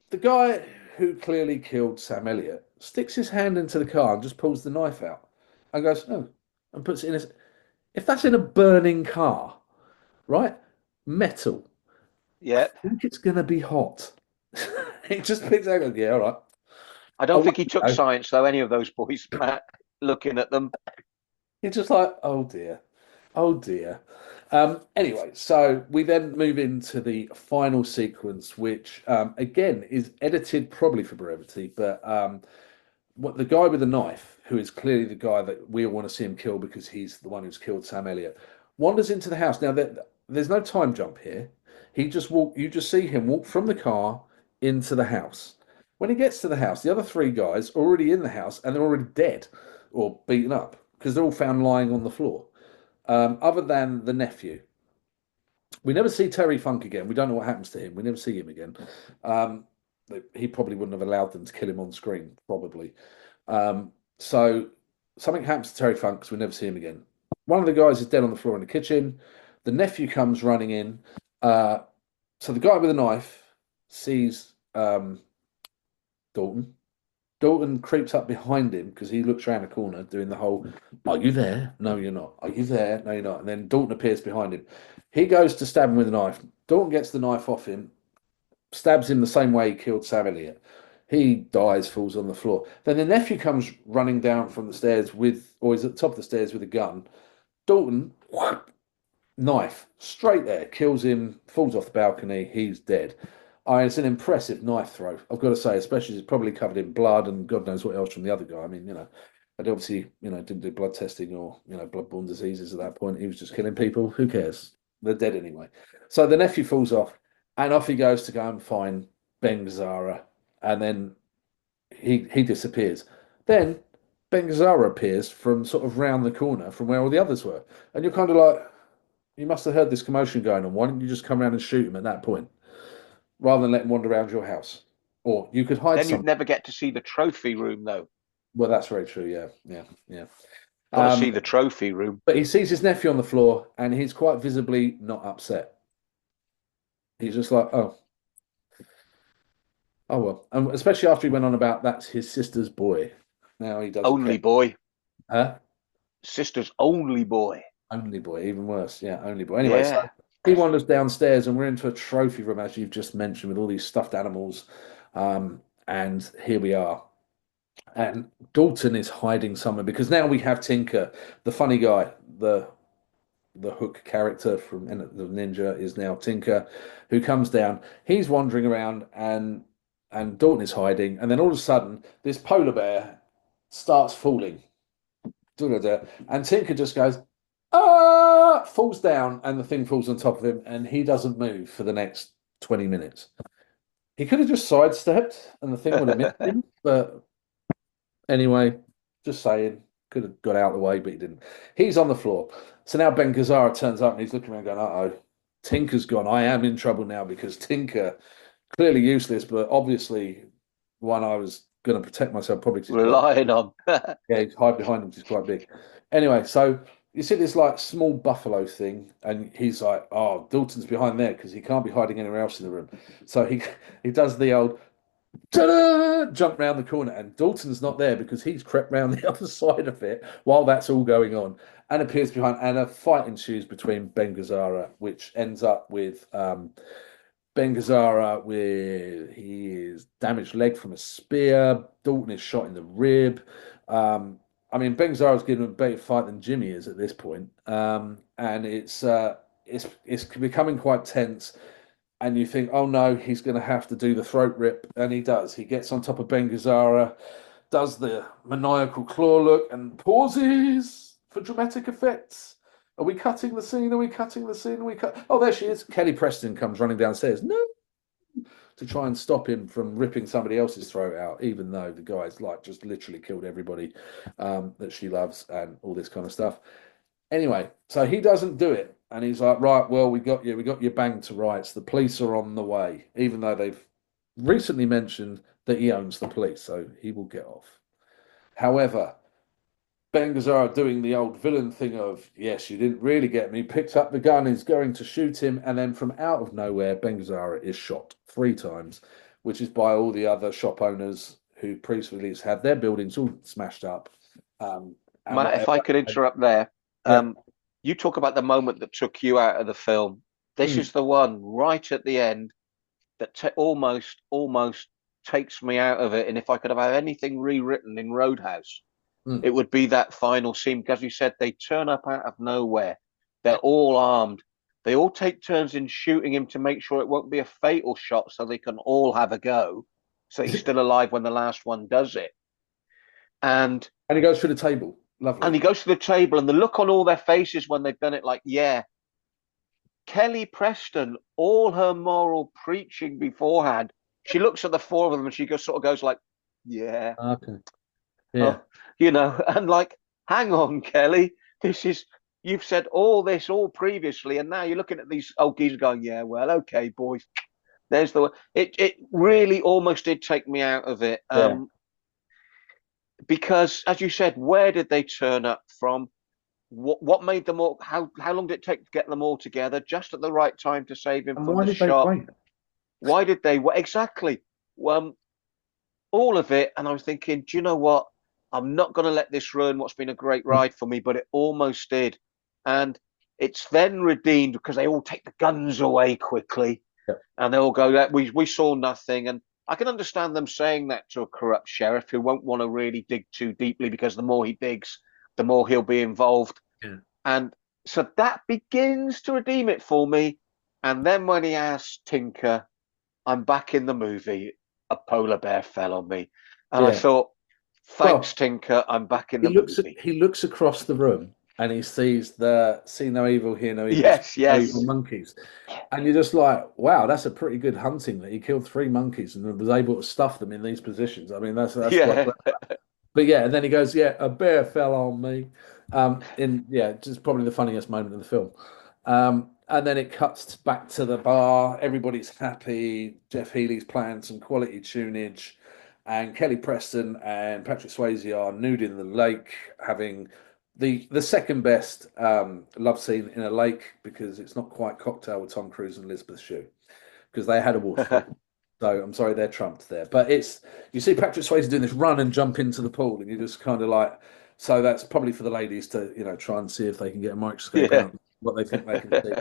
The guy who clearly killed Sam Elliott sticks his hand into the car and just pulls the knife out and goes, oh, and puts it in his. If that's in a burning car, right? Metal. Yeah. I think it's going to be hot. He just picks it up. Yeah, all right. I don't think he took science, though, any of those boys, Matt, looking at them. You're just like, oh dear. Oh dear. Anyway, so we then move into the final sequence, which again is edited probably for brevity, but what the guy with the knife, who is clearly the guy that we all want to see him kill because he's the one who's killed Sam Elliott, wanders into the house. Now there's no time jump here. You just see him walk from the car into the house. When he gets to the house, the other three guys are already in the house and they're already dead or beaten up because they're all found lying on the floor. Other than the nephew. We never see Terry Funk again. We don't know what happens to him. We never see him again. He probably wouldn't have allowed them to kill him on screen, probably. So something happens to Terry Funk because we never see him again. One of the guys is dead on the floor in the kitchen. The nephew comes running in. So the guy with the knife sees Dalton. Dalton creeps up behind him because he looks around the corner doing the whole, are you there? No, you're not. Are you there? No, you're not. And then Dalton appears behind him. He goes to stab him with a knife. Dalton gets the knife off him, stabs him the same way he killed Sam Elliott. He dies, falls on the floor. Then the nephew comes running down from the stairs or he's at the top of the stairs with a gun. Dalton, knife straight there, kills him, falls off the balcony, he's dead. It's an impressive knife throw, I've got to say, especially it's probably covered in blood and God knows what else from the other guy. I mean, they obviously, didn't do blood testing or, bloodborne diseases at that point. He was just killing people. Who cares? They're dead anyway. So the nephew falls off and off he goes to go and find Ben Gazzara. And then he disappears. Then Ben Gazzara appears from sort of round the corner from where all the others were. And you're kind of like, you must have heard this commotion going on. Why didn't you just come around and shoot him at that point rather than let him wander around your house? Or you could hide Then you'd never get to see the trophy room, though. Well, that's very true. Yeah. Got to see the trophy room. But he sees his nephew on the floor and he's quite visibly not upset. He's just like, oh well. And especially after he went on about that's his sister's boy. Now he doesn't Only care. boy. Huh? Sister's only boy. Only boy, even worse. Yeah, only boy. Anyway, Yeah. so he wanders downstairs and we're into a trophy room, as you've just mentioned, with all these stuffed animals. And here we are. And Dalton is hiding somewhere because now we have Tinker, the funny guy, the Hook character from the Ninja is now Tinker, who comes down. He's wandering around and Dalton is hiding. And then all of a sudden, this polar bear starts falling. And Tinker just goes, falls down, and the thing falls on top of him, and he doesn't move for the next 20 minutes. He could have just sidestepped, and the thing would have missed him. But anyway, just saying, could have got out of the way, but he didn't. He's on the floor. So now Ben Gazzara turns up, and he's looking around going, uh-oh, Tinker's gone. I am in trouble now because Tinker, clearly useless, but obviously one I was going to protect myself, probably relying on. Yeah, he's hide behind him, which is quite big. Anyway, so you see this like small buffalo thing, and he's like, "Oh, Dalton's behind there because he can't be hiding anywhere else in the room." So he does the old jump round the corner, and Dalton's not there because he's crept round the other side of it while that's all going on, and appears behind, and a fight ensues between Ben Gazzara, which ends up with Ben Gazzara with his damaged leg from a spear. Dalton is shot in the rib. I mean, Ben Gazzara's given a better fight than Jimmy is at this point, and it's becoming quite tense. And you think, oh no, he's going to have to do the throat rip, and he does. He gets on top of Ben Gazzara, does the maniacal claw look, and pauses for dramatic effects. Are we cutting the scene? Are we cutting the scene? Are we cut? Oh, there she is. Kelly Preston comes running downstairs. No, to try and stop him from ripping somebody else's throat out, even though the guy's like just literally killed everybody that she loves and all this kind of stuff. Anyway, so he doesn't do it, and he's like, right, well, we got you banged to rights. The police are on the way, even though they've recently mentioned that he owns the police, so he will get off. However, Ben Gazzara doing the old villain thing of, yes, you didn't really get me, picks up the gun, is going to shoot him, and then from out of nowhere, Ben Gazzara is shot 3 times, which is by all the other shop owners who previously had their buildings all smashed up. Matt, if I could interrupt there, you talk about the moment that took you out of the film. This is the one right at the end that almost takes me out of it. And if I could have had anything rewritten in Roadhouse, it would be that final scene, because you said they turn up out of nowhere. They're all armed. They all take turns in shooting him to make sure it won't be a fatal shot, so they can all have a go. So he's still alive when the last one does it. And he goes through the table. Lovely. And he goes to the table, and the look on all their faces when they've done it, like, yeah. Kelly Preston, all her moral preaching beforehand, she looks at the 4 of them and she sort of goes like, yeah. Okay. Yeah. And like, hang on, Kelly, you've said all this all previously, and now you're looking at these old geezers going, yeah, well, okay, boys. There's the it really almost did take me out of it. Because, as you said, where did they turn up from? What made them all? How long did it take to get them all together? Just at the right time to save him from the shop. Why did they? Exactly. All of it. And I was thinking, do you know what? I'm not going to let this ruin what's been a great ride for me, but it almost did. And it's then redeemed because they all take the guns away quickly, and they all go, we saw nothing. And I can understand them saying that to a corrupt sheriff who won't want to really dig too deeply, because the more he digs, the more he'll be involved. And So that begins to redeem it for me. And then when he asks Tinker, I'm back in the movie. A polar bear fell on me. And I Yeah. thought, thanks, Well, Tinker, I'm back in the movie. he looks across the room and he sees the see no evil, hear no evil, Yes, no evil yes. monkeys. And you're just like, wow, that's a pretty good hunting that he killed 3 monkeys and was able to stuff them in these positions. I mean, that's quite Yeah. clever. But yeah, and then he goes, yeah, a bear fell on me. Just probably the funniest moment in the film. And then it cuts back to the bar. Everybody's happy. Jeff Healey's playing some quality tunage, and Kelly Preston and Patrick Swayze are nude in the lake, having the second best love scene in a lake, because it's not quite Cocktail with Tom Cruise and Elizabeth Shue, because they had a waterfall. So I'm sorry, they're trumped there. But it's you see Patrick Swayze doing this run and jump into the pool, and you're just kind of like, so that's probably for the ladies to try and see if they can get a microscope Yeah. out what they think they can see.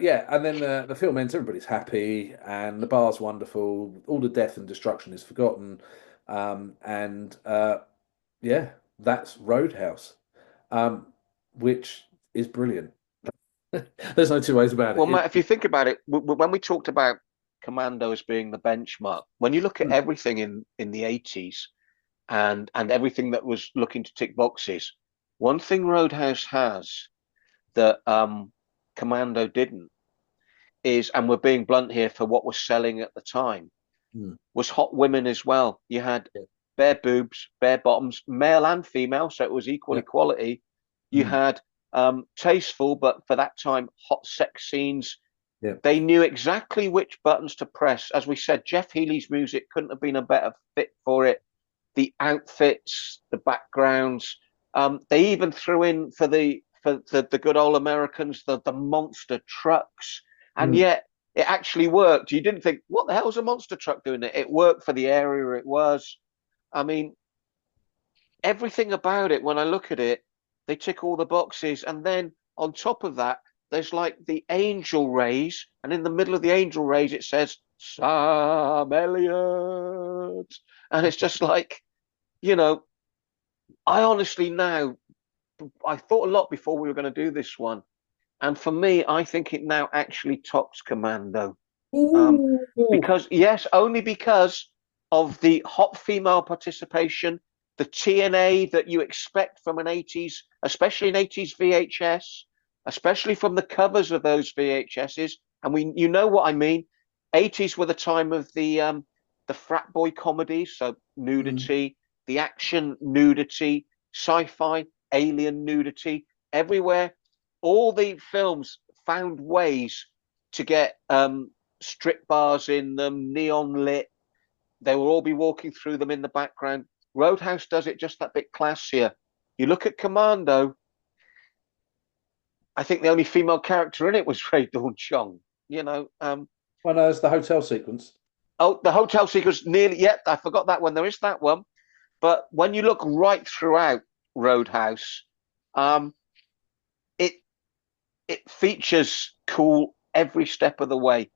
Yeah, and then the film ends. Everybody's happy, and the bar's wonderful. All the death and destruction is forgotten, yeah, that's Roadhouse, which is brilliant. There's no two ways about Well, it. Matt, if you think about it, when we talked about Commando as being the benchmark, when you look at everything in the 80s and everything that was looking to tick boxes, one thing Roadhouse has that Commando didn't is, and we're being blunt here for what was selling at the time, was hot women as well. You had Yeah. bare boobs, bare bottoms, male and female, so it was equal Yeah. equality. You had tasteful, but for that time, hot sex scenes. Yeah. They knew exactly which buttons to press. As we said, Jeff Healey's music couldn't have been a better fit for it. The outfits, the backgrounds. They even threw in for the good old Americans the monster trucks, and yet it actually worked. You didn't think, what the hell is a monster truck doing it? It worked for the area it was. I mean, everything about it, when I look at it, they tick all the boxes. And then on top of that, there's like the angel rays, and in the middle of the angel rays, it says Sam Elliott. And it's just like, I honestly now, I thought a lot before we were going to do this one. And for me, I think it now actually tops Commando. Ooh. Because, yes, only because of the hot female participation, the TNA that you expect from an 80s, especially an 80s VHS, especially from the covers of those VHSs. And you know what I mean. 80s were the time of the frat boy comedies, so nudity, the action nudity, sci-fi, alien nudity, everywhere. All the films found ways to get strip bars in them, neon lit. They will all be walking through them in the background. Roadhouse does it just that bit classier. You look at Commando, I think the only female character in it was Ray Dawn Chong. Well, no, it's the hotel sequence. Oh, the hotel sequence nearly. Yeah, I forgot that one. There is that one. But when you look right throughout Roadhouse, it it features cool every step of the way.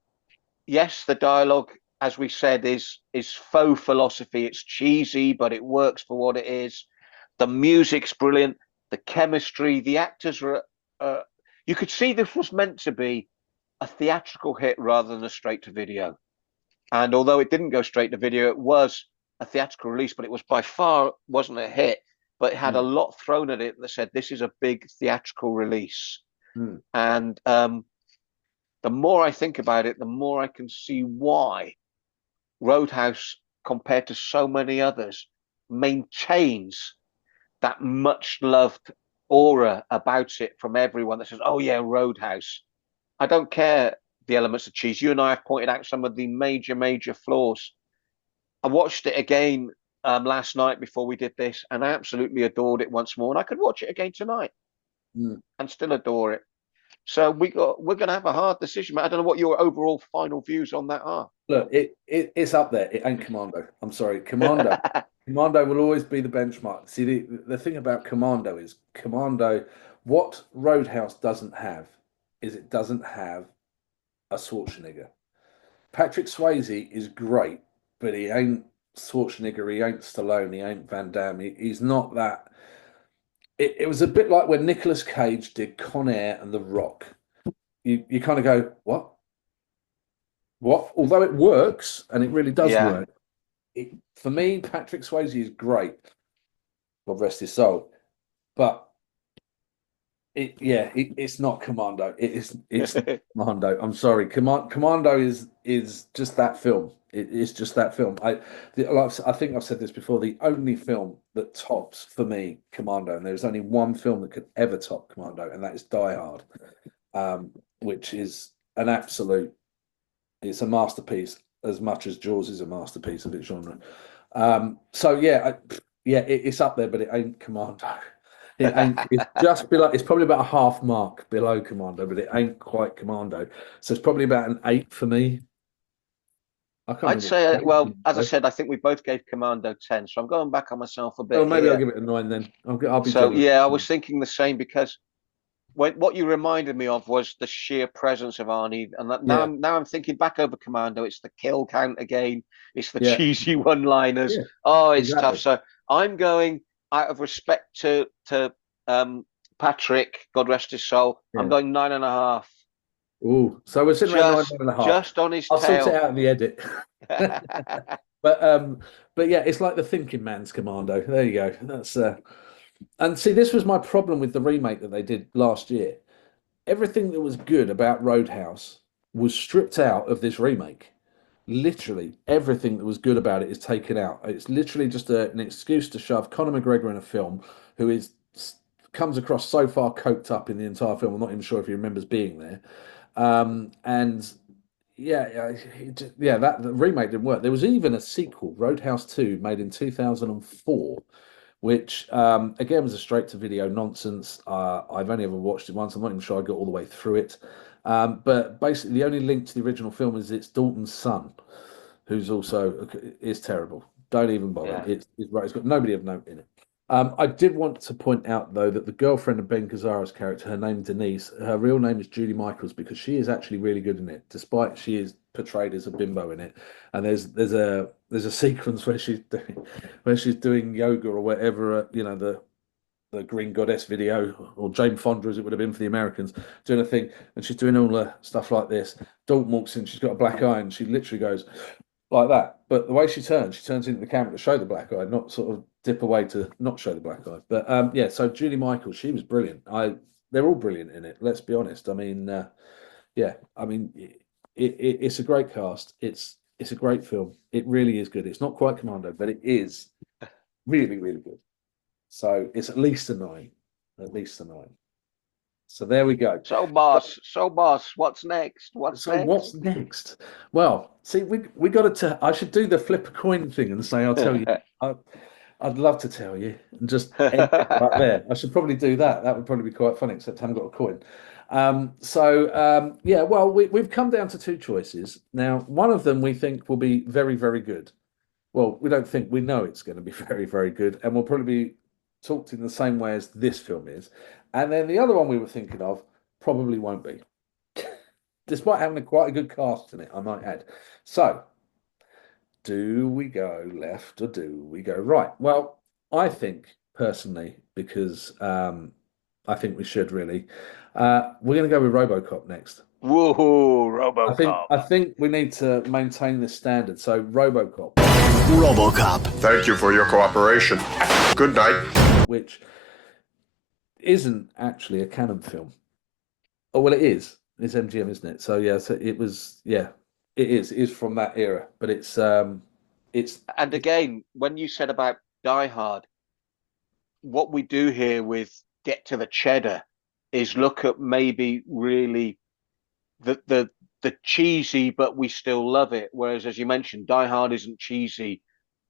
Yes, the dialogue, as we said, is faux philosophy. It's cheesy, but it works for what it is. The music's brilliant. The chemistry, the actors are. You could see this was meant to be a theatrical hit rather than a straight to video. And although it didn't go straight to video, it was a theatrical release, but it was by far wasn't a hit. But it had a lot thrown at it that said this is a big theatrical release. And the more I think about it, the more I can see why Roadhouse, compared to so many others, maintains that much loved aura about it from everyone that says, oh, yeah, Roadhouse. I don't care the elements of cheese. You and I have pointed out some of the major flaws. I watched it again last night before we did this, and I absolutely adored it once more. And I could watch it again tonight and still adore it. So we're going to have a hard decision. I don't know what your overall final views on that are. Look, it's up there. It ain't Commando. I'm sorry, Commando. Commando will always be the benchmark. See, the thing about Commando is what Roadhouse doesn't have is it doesn't have a Schwarzenegger. Patrick Swayze is great, but he ain't Schwarzenegger, he ain't Stallone, he ain't Van Damme. He's not that. it was a bit like when Nicolas Cage did Con Air and The Rock. You kind of go, what? Although it works, and it really does Yeah. work. For me, Patrick Swayze is great. God rest his soul. But it's not Commando. It's not Commando. I'm sorry. Commando is just that film. It's just that film. I think I've said this before. The only film that tops for me Commando, and there's only one film that could ever top Commando, and that is Die Hard, which is an absolute. It's a masterpiece as much as Jaws is a masterpiece of its genre. So it's up there, but it ain't Commando. It ain't. It's just below. It's probably about a half mark below Commando, but it ain't quite Commando. So it's probably about an 8 for me. I can't I'd remember. say, well, as I said, I think we both gave Commando 10, so I'm going back on myself a bit Well, maybe here. I'll give it a 9 then. I'll be So generous. yeah, I was thinking the same because what you reminded me of was the sheer presence of Arnie, and now I'm thinking back over Commando. It's the kill count again. It's the cheesy one-liners. Yeah, Oh, it's exactly. tough. So I'm going out of respect to Patrick, God rest his soul. I'm going 9.5. Oh, so we're sitting around 9.5. Just on his I'll tail. sort it out in the edit. But yeah, it's like the thinking man's Commando. There you go. That's and see, this was my problem with the remake that they did last year. Everything that was good about Roadhouse was stripped out of this remake. Literally everything that was good about it is taken out. It's literally just an excuse to shove Conor McGregor in a film who comes across so far coked up in the entire film. I'm not even sure if he remembers being there. And that the remake didn't work. There was even a sequel, Roadhouse 2, made in 2004, which again was a straight to video nonsense. I've only ever watched it once. I'm not even sure I got all the way through it. But basically, the only link to the original film is it's Dalton's son, who's also is terrible. Don't even bother. Yeah. It's right. It's got nobody of note in it. I did want to point out though that the girlfriend of Ben Gazzara's character, her name Denise, her real name is Julie Michaels because she is actually really good in it, despite she is portrayed as a bimbo in it. And there's a sequence where she's doing yoga or whatever, the Green Goddess video, or Jane Fonda as it would have been for the Americans, doing a thing, and she's doing all the stuff like this. Dalton walks in, she's got a black eye, and she literally goes like that. But the way she turns into the camera to show the black eye, not sort of dip away to not show the black eye. But so Julie Michaels, she was brilliant. They're all brilliant in it. Let's be honest. I mean, it's a great cast. It's a great film. It really is good. It's not quite Commando, but it is really, really good. So it's at least a 9. At least a 9. So there we go. So boss, what's next? What's next? Well, see, we got to. I should do the flip a coin thing and say I'll tell you. I'd love to tell you and just end it right there. I should probably do that. That would probably be quite funny, except I haven't got a coin. Well, we've come down to 2 choices now. One of them we think will be very, very good. Well, we don't think, we know it's going to be very, very good, and will probably be talked in the same way as this film is. And then the other one we were thinking of probably won't be, despite having quite a good cast in it, I might add. So, do we go left or do we go right? Well, I think personally, because I think we should really, we're going to go with RoboCop next. Whoa, RoboCop. I think we need to maintain this standard. So, RoboCop. Thank you for your cooperation. Good night. Which isn't actually a canon film. Oh, well, it is. It's MGM, isn't it? So, yeah, it was, yeah, it is. It is from that era. But it's... And again, when you said about Die Hard, what we do here with Get to the Cheddar is look at maybe really the cheesy, but we still love it. Whereas, as you mentioned, Die Hard isn't cheesy.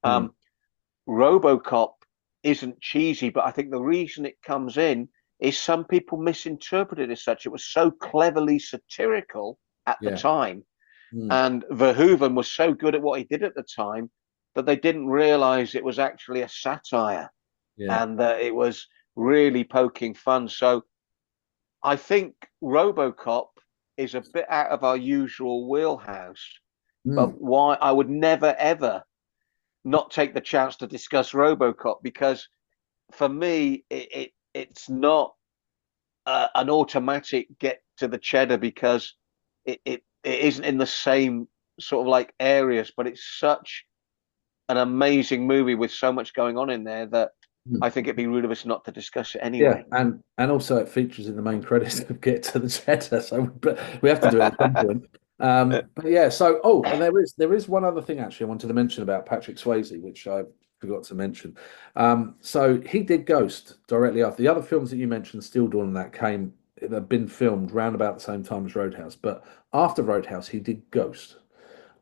RoboCop isn't cheesy, but I think the reason it comes in is some people misinterpret it as such. It was so cleverly satirical at the time, and Verhoeven was so good at what he did at the time that they didn't realize it was actually a satire, and that it was really poking fun. So I think RoboCop is a bit out of our usual wheelhouse, but why I would never ever not take the chance to discuss RoboCop, because for me it's not an automatic get to the Chedda because it isn't in the same sort of like areas, but it's such an amazing movie with so much going on in there that I think it'd be rude of us not to discuss it anyway. Yeah, and also it features in the main credits of Get to the Cheddar, so we have to do it at some point. But yeah, so and there is one other thing actually I wanted to mention about Patrick Swayze, which I forgot to mention. So he did Ghost directly after the other films that you mentioned, Still Dawn, and that have been filmed round about the same time as Roadhouse. But after Roadhouse, he did Ghost.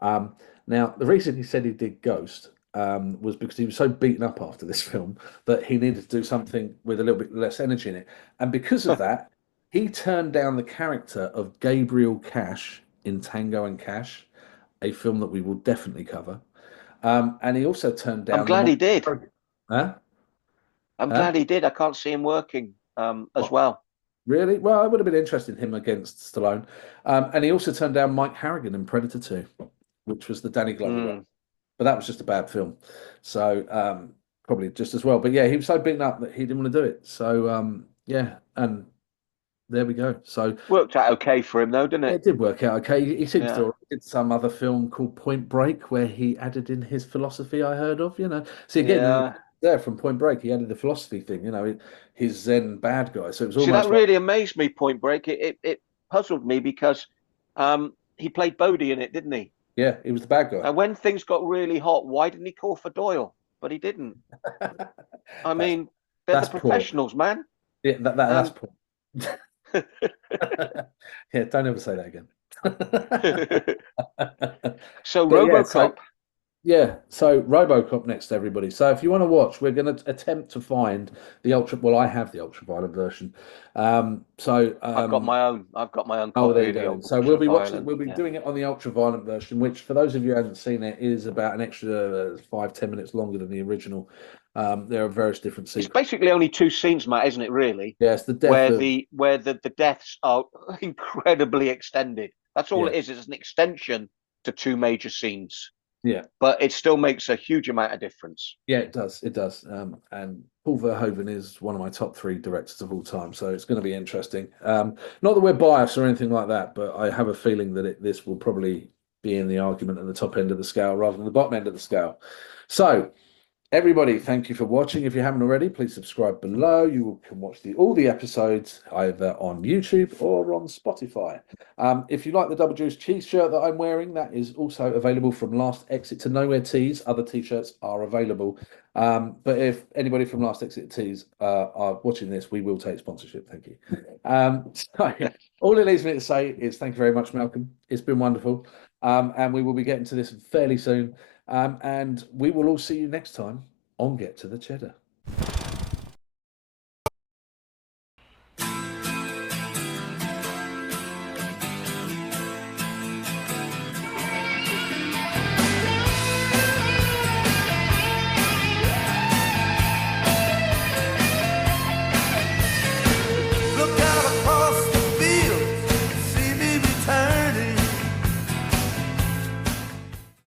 Now the reason he said he did Ghost was because he was so beaten up after this film that he needed to do something with a little bit less energy in it. And because of that, he turned down the character of Gabriel Cash in Tango and Cash, a film that we will definitely cover. And he also turned down. I'm glad he did. Huh? I'm glad he did. I can't see him working as well. Really? Well, it would have been interesting him against Stallone. And he also turned down Mike Harrigan in Predator 2, which was the Danny Glover one. But that was just a bad film. So probably just as well. But yeah, he was so beaten up that he didn't want to do it. So yeah, and there we go. So worked out okay for him though, didn't it? It did work out okay. He seems to did some other film called Point Break where he added in his philosophy I heard of, See again there from Point Break, he added the philosophy thing, his Zen bad guy. So it was almost that really amazed me, Point Break. It puzzled me because he played Bodhi in it, didn't he? Yeah, he was the bad guy. And when things got really hot, why didn't he call for Doyle? But he didn't. I mean, they're the professionals, man. Yeah, that's poor. Yeah, don't ever say that again. So RoboCop. So RoboCop next, everybody. So if you want to watch, we're going to attempt to find the ultra. Well, I have the ultra-violent version. I've got my own. Oh, there you go. So we'll be watching. We'll be doing it on the ultra-violent version, which for those of you who haven't seen it, is about an extra 5-10 minutes longer than the original. There are various different scenes. It's basically only 2 scenes, Matt, isn't it? Really? Yes, the death where the deaths are incredibly extended. That's all it is. It's an extension to 2 major scenes. Yeah, but it still makes a huge amount of difference. Yeah, it does. It does. And Paul Verhoeven is one of my top 3 directors of all time, so it's going to be interesting. Not that we're biased or anything like that, but I have a feeling that this will probably be in the argument at the top end of the scale rather than the bottom end of the scale. So, everybody, thank you for watching. If you haven't already, please subscribe below. You can watch all the episodes either on YouTube or on Spotify. If you like the Double Deuce t-shirt that I'm wearing, that is also available from Last Exit to Nowhere Tees. Other t-shirts are available. But if anybody from Last Exit Tees are watching this, we will take sponsorship. Thank you. So all it leaves me to say is thank you very much, Malcolm. It's been wonderful. And we will be getting to this fairly soon. And we will all see you next time on Get to the Cheddar.